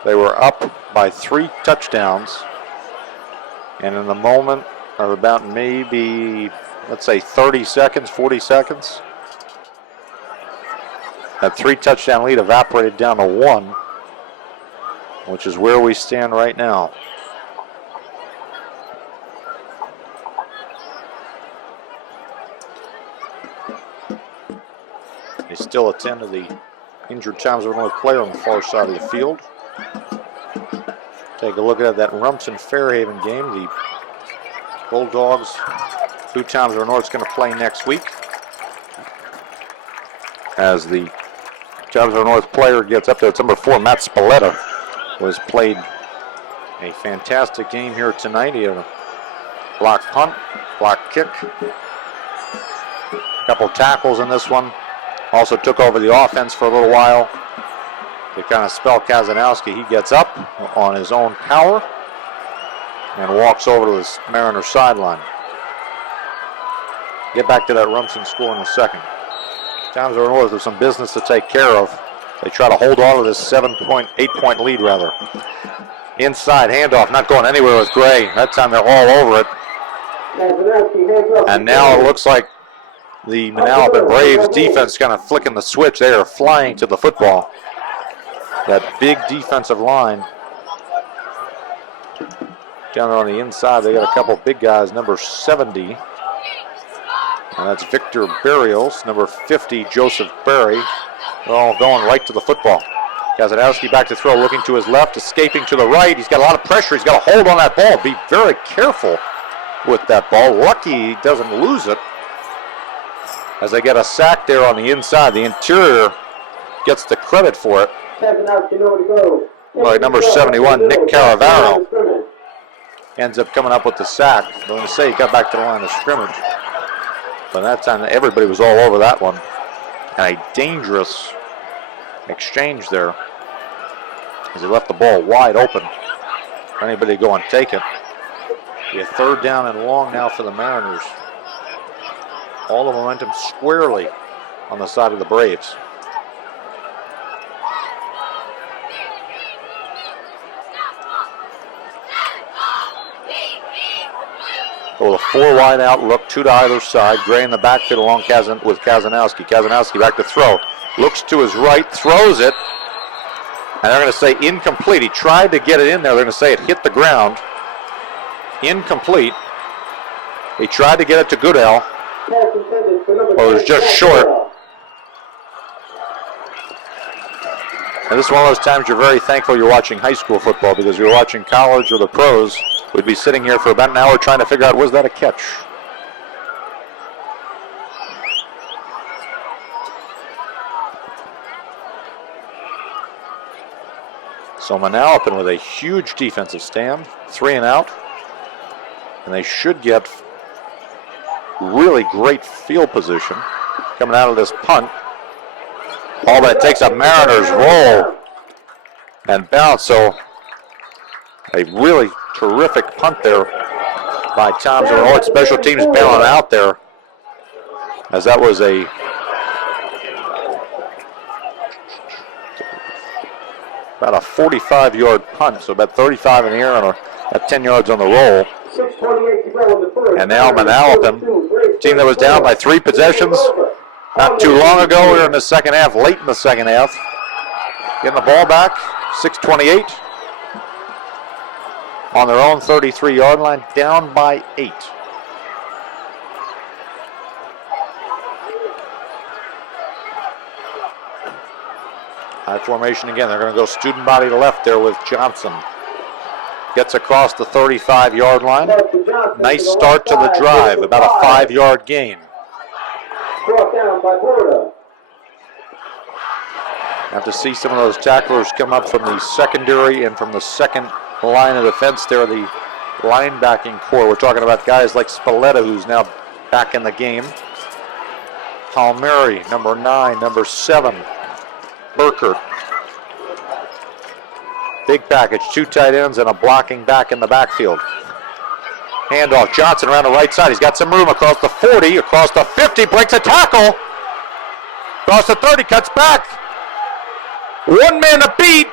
They were up by 3 touchdowns, and in the moment of about maybe, let's say 30 seconds, 40 seconds, that 3 touchdown lead evaporated down to 1, which is where we stand right now. They still attend to the injured Townsville North player on the far side of the field. Take a look at that Rumson-Fairhaven game. The Bulldogs, who Townsville North's going to play next week. As the Townsville North player gets up there, it's number 4, Matt Spalletta, was played a fantastic game here tonight. He had a block punt, block kick, a couple tackles in this one. Also took over the offense for a little while. They kind of spell Kazanowski. He gets up on his own power and walks over to his Mariner sideline. Get back to that Rumson score in a second. Townsville North with some business to take care of. They try to hold on to this 8-point lead rather. Inside handoff, not going anywhere with Gray. That time they're all over it. And now it looks like the Manalapan Braves defense kind of flicking the switch. They are flying to the football. That big defensive line. Down there on the inside, they got a couple big guys. Number 70, and that's Victor Barrios. Number 50, Joseph Berry. They're all going right to the football. Kazanowski back to throw, looking to his left, escaping to the right. He's got a lot of pressure. He's got a hold on that ball. Be very careful with that ball. Lucky he doesn't lose it. As they get a sack there on the inside, the interior gets the credit for it. Like number 71, Nick Caravaro, ends up coming up with the sack. I'm going to say he got back to the line of scrimmage. But that time, everybody was all over that one. And a dangerous exchange there as he left the ball wide open for anybody to go and take it. Be a 3rd down and long now for the Mariners. All the momentum squarely on the side of the Braves. So with a 4 wide out look, 2 to either side. Gray in the backfield along with Kazanowski. Kazanowski back to throw. Looks to his right, throws it. And they're going to say incomplete. He tried to get it in there. They're going to say it hit the ground. Incomplete. He tried to get it to Goodell. Well, it was just short. And this is one of those times you're very thankful you're watching high school football, because if you're watching college or the pros, we'd be sitting here for about an hour trying to figure out, was that a catch? So Manalapan with a huge defensive stand, 3 and out. And they should get really great field position coming out of this punt. All that takes a Mariners roll and bounce. So a really terrific punt there by Townsville North. Special teams bailing out there, as that was about a 45-yard punt, so about 35 in the air and about 10 yards on the roll. And now Manalapan, team that was down by 3 possessions not too long ago. We're in the second half, late in the second half. Getting the ball back, 6:28 on their own 33-yard line, down by 8. High formation again. They're going to go student body to left there with Johnson. Gets across the 35-yard line. Nice start to the drive, about a 5-yard gain. Brought down by Porta. Have to see some of those tacklers come up from the secondary and from the second line of defense there, the linebacking core. We're talking about guys like Spalletta, who's now back in the game. Palmieri, number 9, number 7. Burkert. Big package, 2 tight ends and a blocking back in the backfield. Handoff, Johnson around the right side. He's got some room across the 40, across the 50, breaks a tackle. Across the 30, cuts back. One man to beat.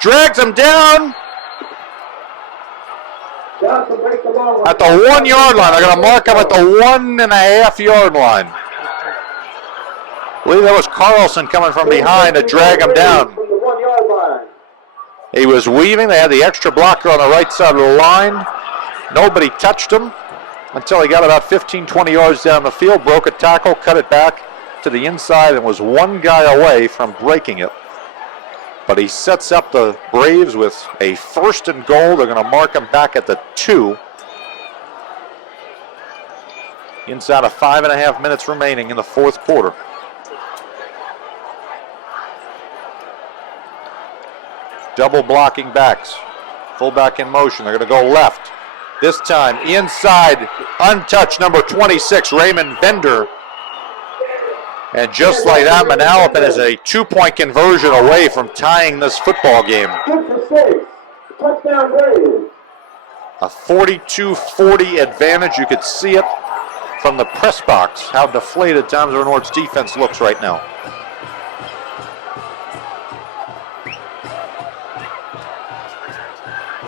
Drags him down. At the 1 yard line. They're going to mark him at the 1.5 yard line. I believe that was Carlson coming from behind to drag him down. He was weaving. They had the extra blocker on the right side of the line. Nobody touched him until he got about 15, 20 yards down the field, broke a tackle, cut it back to the inside, and was one guy away from breaking it. But he sets up the Braves with a 1st and goal. They're going to mark him back at the 2. Inside of 5.5 minutes remaining in the 4th quarter. Double blocking backs. Fullback in motion. They're going to go left. This time inside, untouched, number 26, Raymond Bender. And just like that, Manalapan is a 2-point conversion away from tying this football game. Touchdown Braves. A 42-40 advantage. You could see it from the press box, how deflated Toms River North's defense looks right now.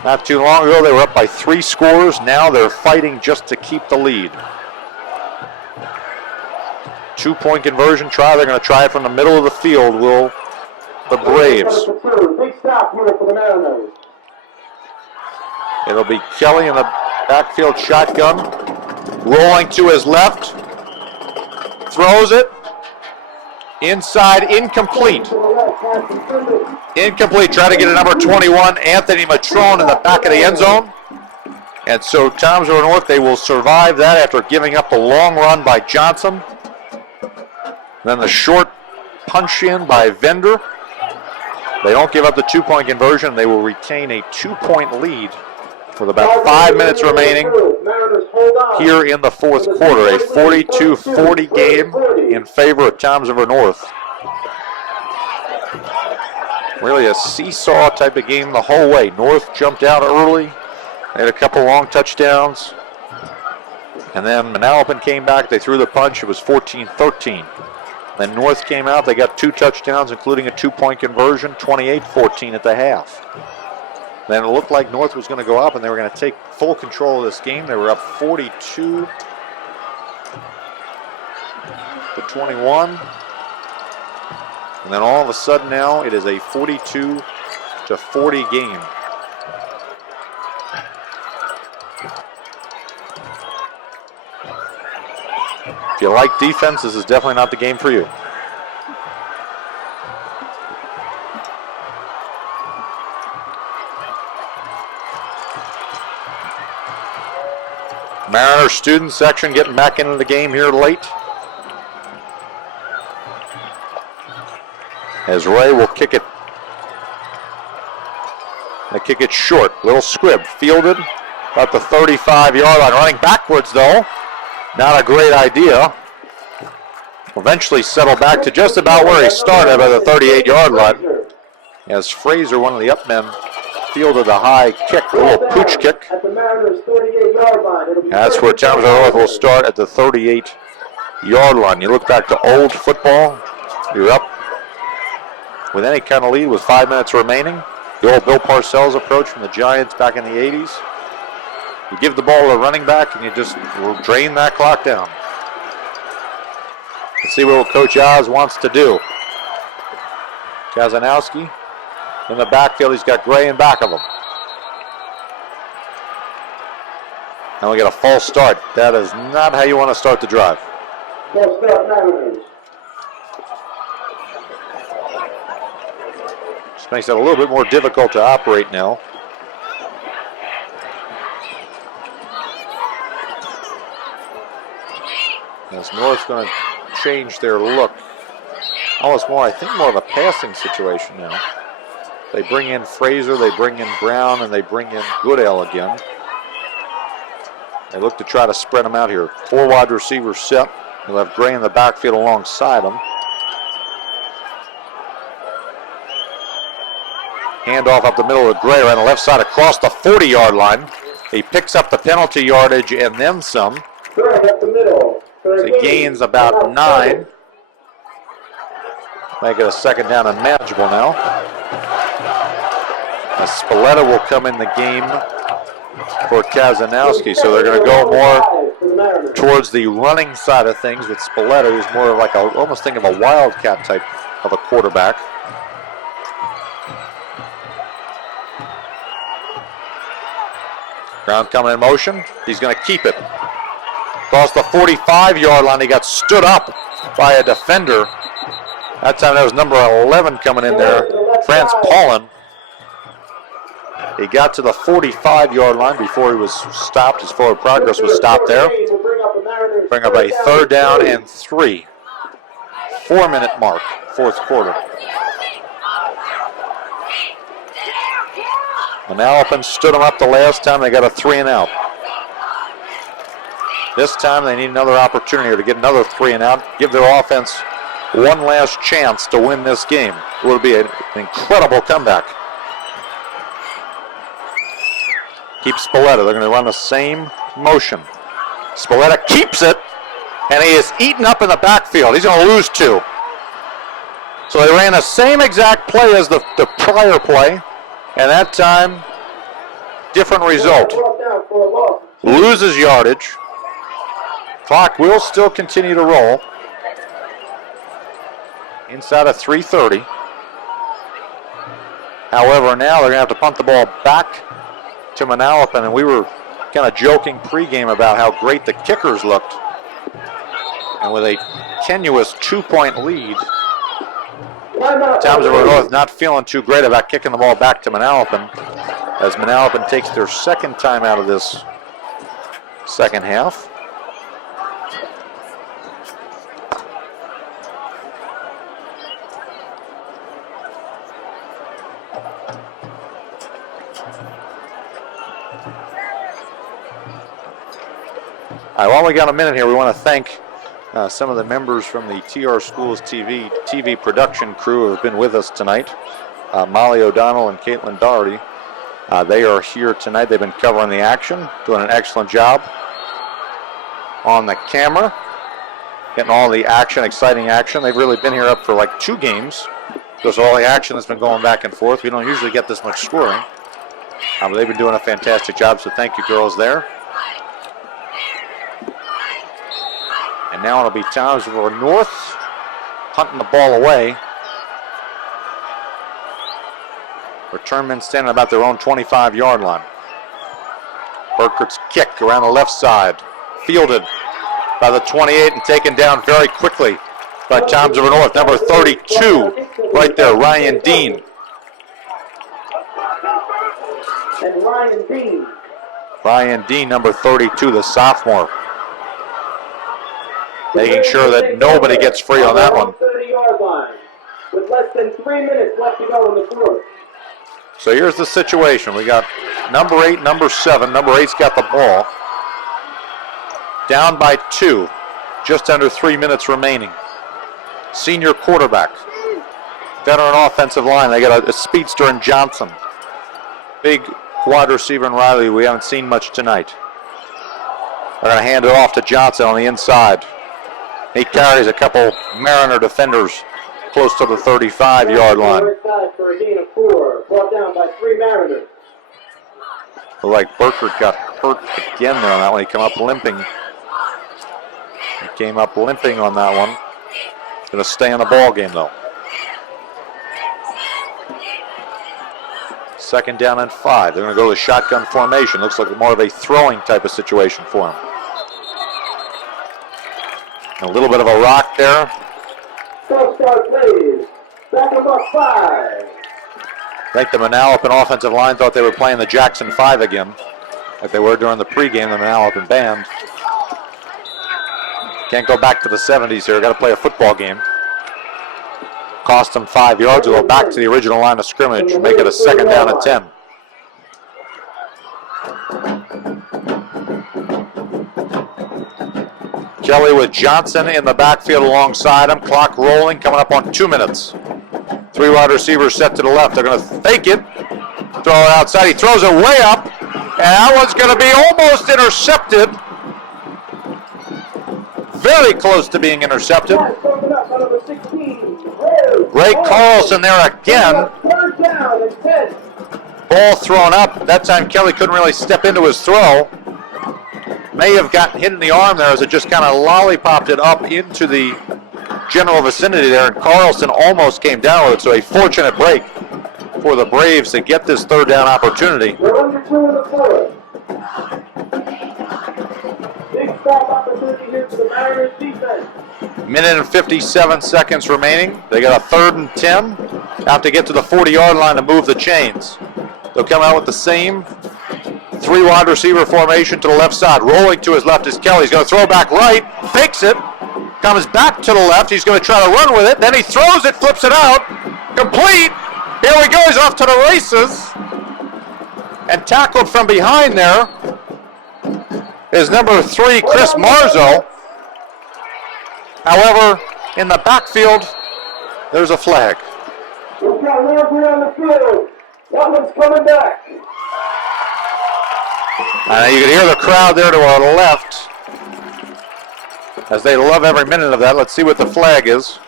Not too long ago, they were up by 3 scores. Now they're fighting just to keep the lead. 2-point conversion try. They're going to try it from the middle of the field, will the Braves. Big stop here for the Mariners. It'll be Kelly in the backfield shotgun. Rolling to his left. Throws it. Inside, incomplete. Incomplete. Try to get a number 21, Anthony Matrone, in the back of the end zone. And so Toms River North, they will survive that after giving up the long run by Johnson. Then the short punch in by Vender. They don't give up the 2-point conversion. They will retain a 2-point lead with about 5 minutes remaining here in the 4th quarter. A 42-40 game in favor of Toms River North. Really a seesaw type of game the whole way. North jumped out early. They had a couple long touchdowns. And then Manalapan came back. They threw the punch. It was 14-13. Then North came out. They got 2 touchdowns, including a 2-point conversion, 28-14 at the half. Then it looked like North was going to go up, and they were going to take full control of this game. They were up 42-21. And then all of a sudden now, it is a 42-40 game. If you like defense, this is definitely not the game for you. Mariner student section getting back into the game here late. As Ray will kick it. They kick it short. Little squib. Fielded about the 35-yard line. Running backwards, though. Not a great idea. Eventually settle back to just about where he started by the 38-yard line. As Fraser, one of the up men, fielded a high kick, a little pooch kick. That's where Toms River North will start at the 38-yard line. You look back to old football, you're up with any kind of lead with 5 minutes remaining. The old Bill Parcells approach from the Giants back in the 80s. You give the ball to the running back and you just will drain that clock down. Let's see what Coach Oz wants to do. Kazanowski in the backfield. He's got Gray in back of him. And we get a false start. That is not how you want to start the drive. False start, Mariners. Just makes it a little bit more difficult to operate now. As North's going to change their look. Almost more, I think, more of a passing situation now. They bring in Fraser, they bring in Brown, and they bring in Goodale again. They look to try to spread them out here. 4 wide receivers set. They'll have Gray in the backfield alongside them. Handoff up the middle of Gray on the left side across the 40-yard line. He picks up the penalty yardage and then some. Gray up the middle. So he gains about 9. Make it a second down and manageable now. As Spalletta will come in the game for Kazanowski, so they're going to go more towards the running side of things with Spalletta, who's more of like almost think of a wildcat type of a quarterback. Brown coming in motion. He's going to keep it. Across the 45-yard line, he got stood up by a defender. That time that was number 11 coming in there, France Paulin. He got to the 45-yard line before he was stopped. His forward progress was stopped there. Bring up a 3rd down and 3. 4-minute mark, 4th quarter. Manalapan stood him up the last time. They got a 3 and out. This time they need another opportunity to get another 3 and out. Give their offense one last chance to win this game. It will be an incredible comeback. Keep Spalletta. They're going to run the same motion. Spalletta keeps it, and he is eaten up in the backfield. He's going to lose 2. So they ran the same exact play as the prior play, and that time, different result. Loses yardage. Clock will still continue to roll. Inside of 3:30. However, now they're going to have to punt the ball back to Manalapan, and we were kind of joking pregame about how great the kickers looked. And with a tenuous 2-point lead, Townsend North not feeling too great about kicking the ball back to Manalapan, as Manalapan takes their 2nd time out of this second half. All right, while we got a minute here, we want to thank some of the members from the TR Schools TV production crew who have been with us tonight. Molly O'Donnell and Caitlin Doherty. They are here tonight. They've been covering the action, doing an excellent job on the camera, getting all the action, exciting action. They've really been here up for like 2 games because all the action has been going back and forth. We don't usually get this much scoring, but they've been doing a fantastic job, so thank you, girls, there. And now it'll be Townsville North punting the ball away. Return men standing about their own 25-yard line. Burkert's kick around the left side. Fielded by the 28 and taken down very quickly by Townsville North. Number 32 right there, Ryan Dean. And Ryan Dean. Ryan Dean, number 32, the sophomore. Making sure that nobody gets free on that one. 30-yard line with less than 3 minutes left to go in the fourth. So here's the situation. We got number 8, number 7. Number 8's got the ball. Down by 2. Just under 3 minutes remaining. Senior quarterback. Veteran offensive line. They got a speedster in Johnson. Big wide receiver in Riley we haven't seen much tonight. They're going to hand it off to Johnson on the inside. He carries a couple Mariner defenders close to the 35-yard line. For a gain of 4, brought down by 3 Mariners. Looked like Burkert got hurt again there on that one. He came up limping. On that one. Going to stay in the ball game though. 2nd down and 5. They're going to go to shotgun formation. Looks like more of a throwing type of situation for him. A little bit of a rock there. Start plays. Back about 5. I think the Manalapan offensive line thought they were playing the Jackson 5 again, like they were during the pregame, the Manalapan band. Can't go back to the 70s here. Got to play a football game. Cost them 5 yards. We'll go back to the original line of scrimmage. Make it a 2nd down and 10. Kelly with Johnson in the backfield alongside him. Clock rolling, coming up on 2 minutes. 3 wide receivers set to the left. They're going to fake it. Throw it outside. He throws it way up. And that one's going to be almost intercepted. Very close to being intercepted. Ray Carlson there again. Ball thrown up. That time Kelly couldn't really step into his throw. May have gotten hit in the arm there as it just kind of lollipopped it up into the general vicinity there, and Carlson almost came down with it, so a fortunate break for the Braves to get this 3rd down opportunity. We're under 2 in the 4th. Big stop opportunity here for the Mariners defense. Minute and 57 seconds remaining. They got a 3rd and 10. Have to get to the 40-yard line to move the chains. They'll come out with the same 3 wide receiver formation to the left side. Rolling to his left is Kelly. He's going to throw back right, fakes it, comes back to the left. He's going to try to run with it. Then he throws it, flips it out. Complete. Here we go. He's off to the races. And tackled from behind there is number 3, Chris Marzo. However, in the backfield, there's a flag. We've got Landry on the field. That one's coming back. You can hear the crowd there to our left as they love every minute of that. Let's see what the flag is.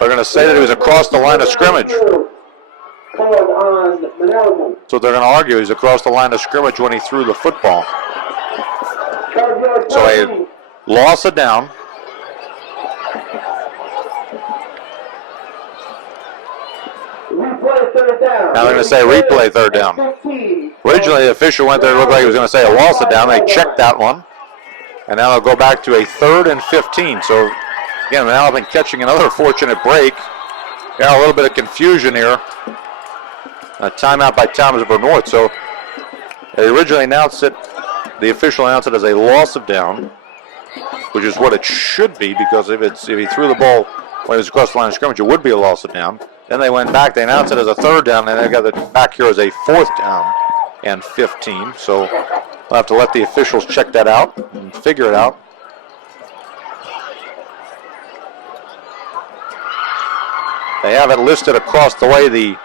We're going to say that he was across the line of scrimmage. On Manalapan. So they're going to argue he's across the line of scrimmage when he threw the football. So a loss of down. Replay 3rd down. Now they're going to say replay 3rd down. Originally the official went there, it looked like he was going to say a loss of down. They checked that one. And now they'll go back to a 3rd and 15. So again, Manalapan catching another fortunate break. Yeah, a little bit of confusion here. A timeout by Thomasville North. So they originally announced it, the official announced it as a loss of down, which is what it should be, because if he threw the ball when it was across the line of scrimmage, it would be a loss of down. Then they went back, they announced it as a 3rd down, and they got it back here as a 4th down and 15. So we'll have to let the officials check that out and figure it out. They have it listed across the way, the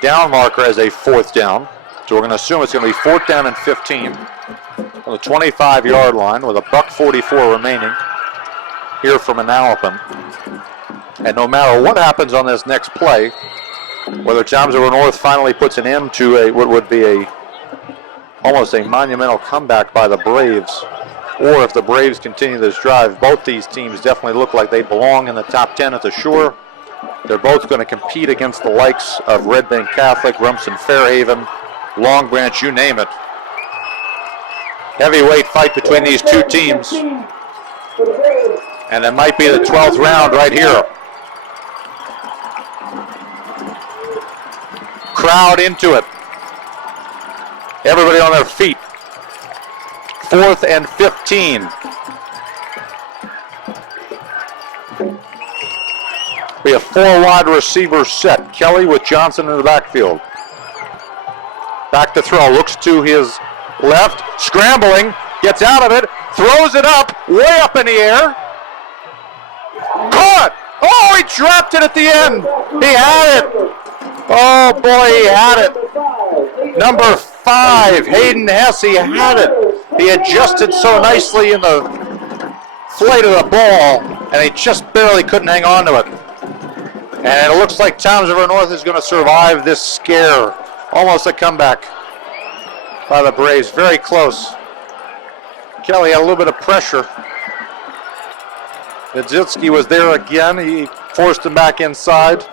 down marker, as a 4th down. So we're going to assume it's going to be 4th down and 15 on the 25-yard line with a $1:44 remaining here for Manalapan. And no matter what happens on this next play, whether Thomasville North finally puts an end to what would be almost a monumental comeback by the Braves, or if the Braves continue this drive, both these teams definitely look like they belong in the top 10 at the Shore. They're both going to compete against the likes of Red Bank Catholic, Rumson Fairhaven, Long Branch, you name it. Heavyweight fight between these two teams. And it might be the 12th round right here. Crowd into it. Everybody on their feet. 4th and 15. We have 4 wide receivers set. Kelly with Johnson in the backfield. Back to throw. Looks to his left. Scrambling. Gets out of it. Throws it up. Way up in the air. Caught! Oh, he dropped it at the end. He had it. Oh, boy, he had it. Number 5, Hayden Hess, he had it. He adjusted so nicely in the flight of the ball, and he just barely couldn't hang on to it. And it looks like Thomasville North is going to survive this scare. Almost a comeback by the Braves. Very close. Kelly had a little bit of pressure. Niedzicki was there again. He forced him back inside.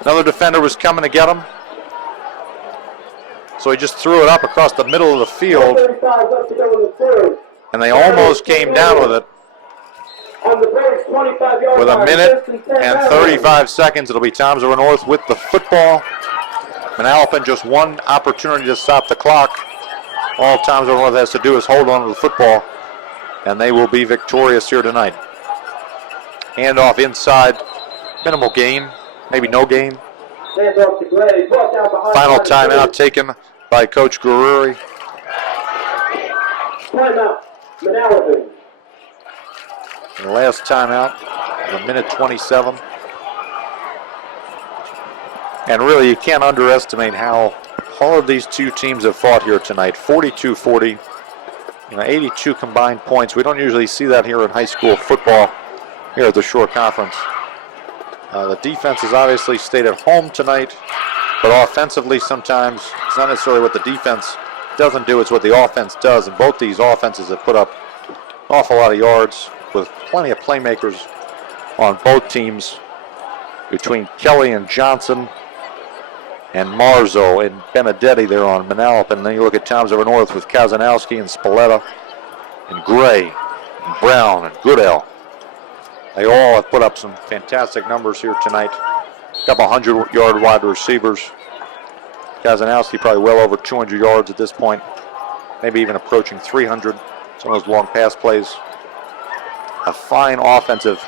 Another defender was coming to get him. So he just threw it up across the middle of the field. 35 left to go in the 3rd. and they almost came down with it. On the Braves 25-yard With a line, minute first and 10 and Mariners. 35 seconds, it'll be Toms River North with the football. Manalapan just one opportunity to stop the clock. All Toms River North has to do is hold on to the football, and they will be victorious here tonight. Handoff inside, minimal gain, maybe no gain. Handoff to Gray, brought down behind. Final timeout taken by Coach Gururi. Timeout, Manalapan. The last timeout, a minute 27. And really, you can't underestimate how hard these two teams have fought here tonight. 42-40, 82 combined points. We don't usually see that here in high school football here at the Shore Conference. The defense has obviously stayed at home tonight, but offensively sometimes it's not necessarily what the defense doesn't do, it's what the offense does. And both these offenses have put up an awful lot of yards with plenty of playmakers on both teams between Kelly and Johnson and Marzo and Benedetti there on Manalapan. And then you look at Toms River North with Kazanowski and Spalletta and Gray and Brown and Goodell. They all have put up some fantastic numbers here tonight. A couple 100-yard wide receivers. Kazanowski probably well over 200 yards at this point, maybe even approaching 300. Some of those long pass plays. A fine offensive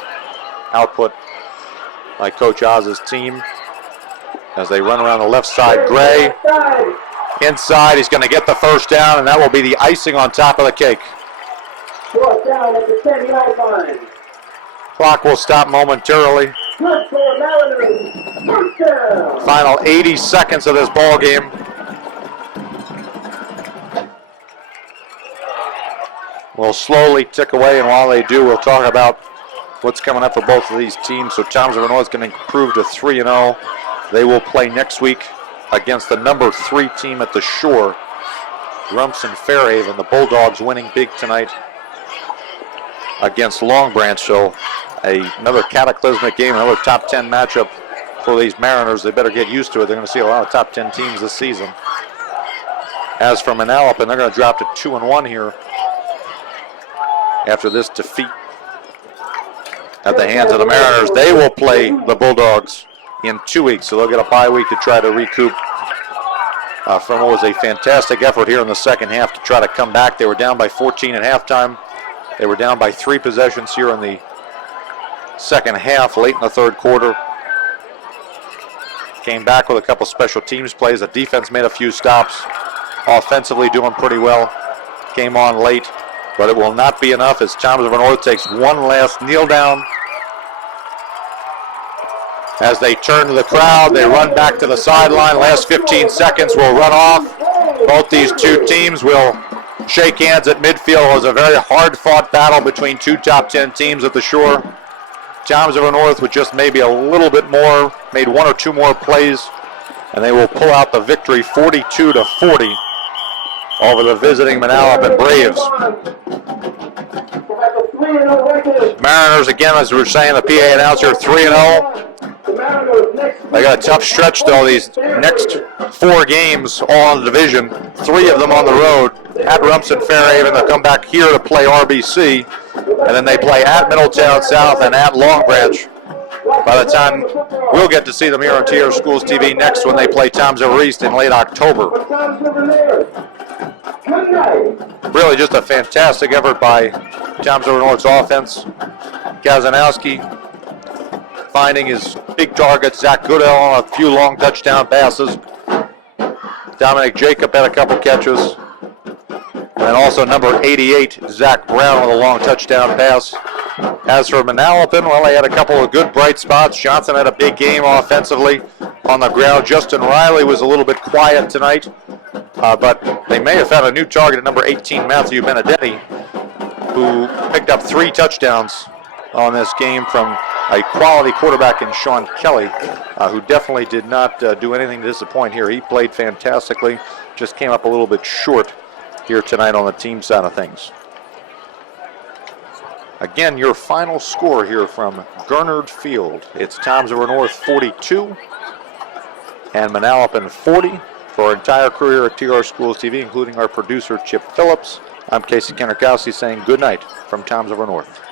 output by Coach Oz's team as they run around the left side. Gray inside, he's going to get the first down, and that will be the icing on top of the cake. Brought down at the 10-yard line. Clock will stop momentarily. Good for Mariners. Touchdown. Final 80 seconds of this ball game. Will slowly tick away, and while they do, we'll talk about what's coming up for both of these teams. So Toms River North is going to improve to 3-0. They will play next week against the number 3 team at the Shore, Rumson Fairhaven. The Bulldogs winning big tonight against Long Branch. So another cataclysmic game, another top 10 matchup for these Mariners. They better get used to it. They're going to see a lot of top 10 teams this season. As for Manalapan, they're going to drop to 2-1 here after this defeat at the hands of the Mariners. They will play the Bulldogs in 2 weeks, so they'll get a bye week to try to recoup from what was a fantastic effort here in the second half to try to come back. They were down by 14 at halftime. They were down by 3 possessions here in the second half, late in the third quarter. Came back with a couple special teams plays. The defense made a few stops. Offensively doing pretty well. Came on late, but it will not be enough as Toms River North takes one last kneel down. As they turn to the crowd, they run back to the sideline. Last 15 seconds will run off. Both these two teams will shake hands at midfield. It was a very hard-fought battle between two top 10 teams at the Shore. Toms River North with just maybe a little bit more, made 1 or 2 more plays, and they will pull out the victory 42-40 over the visiting Manalapan Braves. Mariners, again, as we were saying, the PA announcer, 3-0. They got a tough stretch, though, these next 4 games all in the division, 3 of them on the road. At Rumson Fairhaven, they'll come back here to play RBC, and then they play at Middletown South and at Long Branch. By the time we'll get to see them here on TR Schools TV next when they play Toms River East in late October. Really just a fantastic effort by Toms River North's offense. Kazanowski finding his big target, Zach Goodell on a few long touchdown passes. Dominic Jacob had a couple catches. And also number 88, Zach Brown with a long touchdown pass. As for Manalapan, well, they had a couple of good bright spots. Johnson had a big game offensively on the ground. Justin Riley was a little bit quiet tonight, but they may have found a new target at number 18, Matthew Benedetti, who picked up 3 touchdowns on this game from a quality quarterback in Sean Kelly, who definitely did not do anything to disappoint here. He played fantastically, just came up a little bit short here tonight on the team side of things. Again, your final score here from Gurnard Field. It's Toms River North 42 and Manalapan 40. For our entire crew here at TR Schools TV, including our producer Chip Phillips, I'm Casey Kennerkowski saying good night from Towns Over North.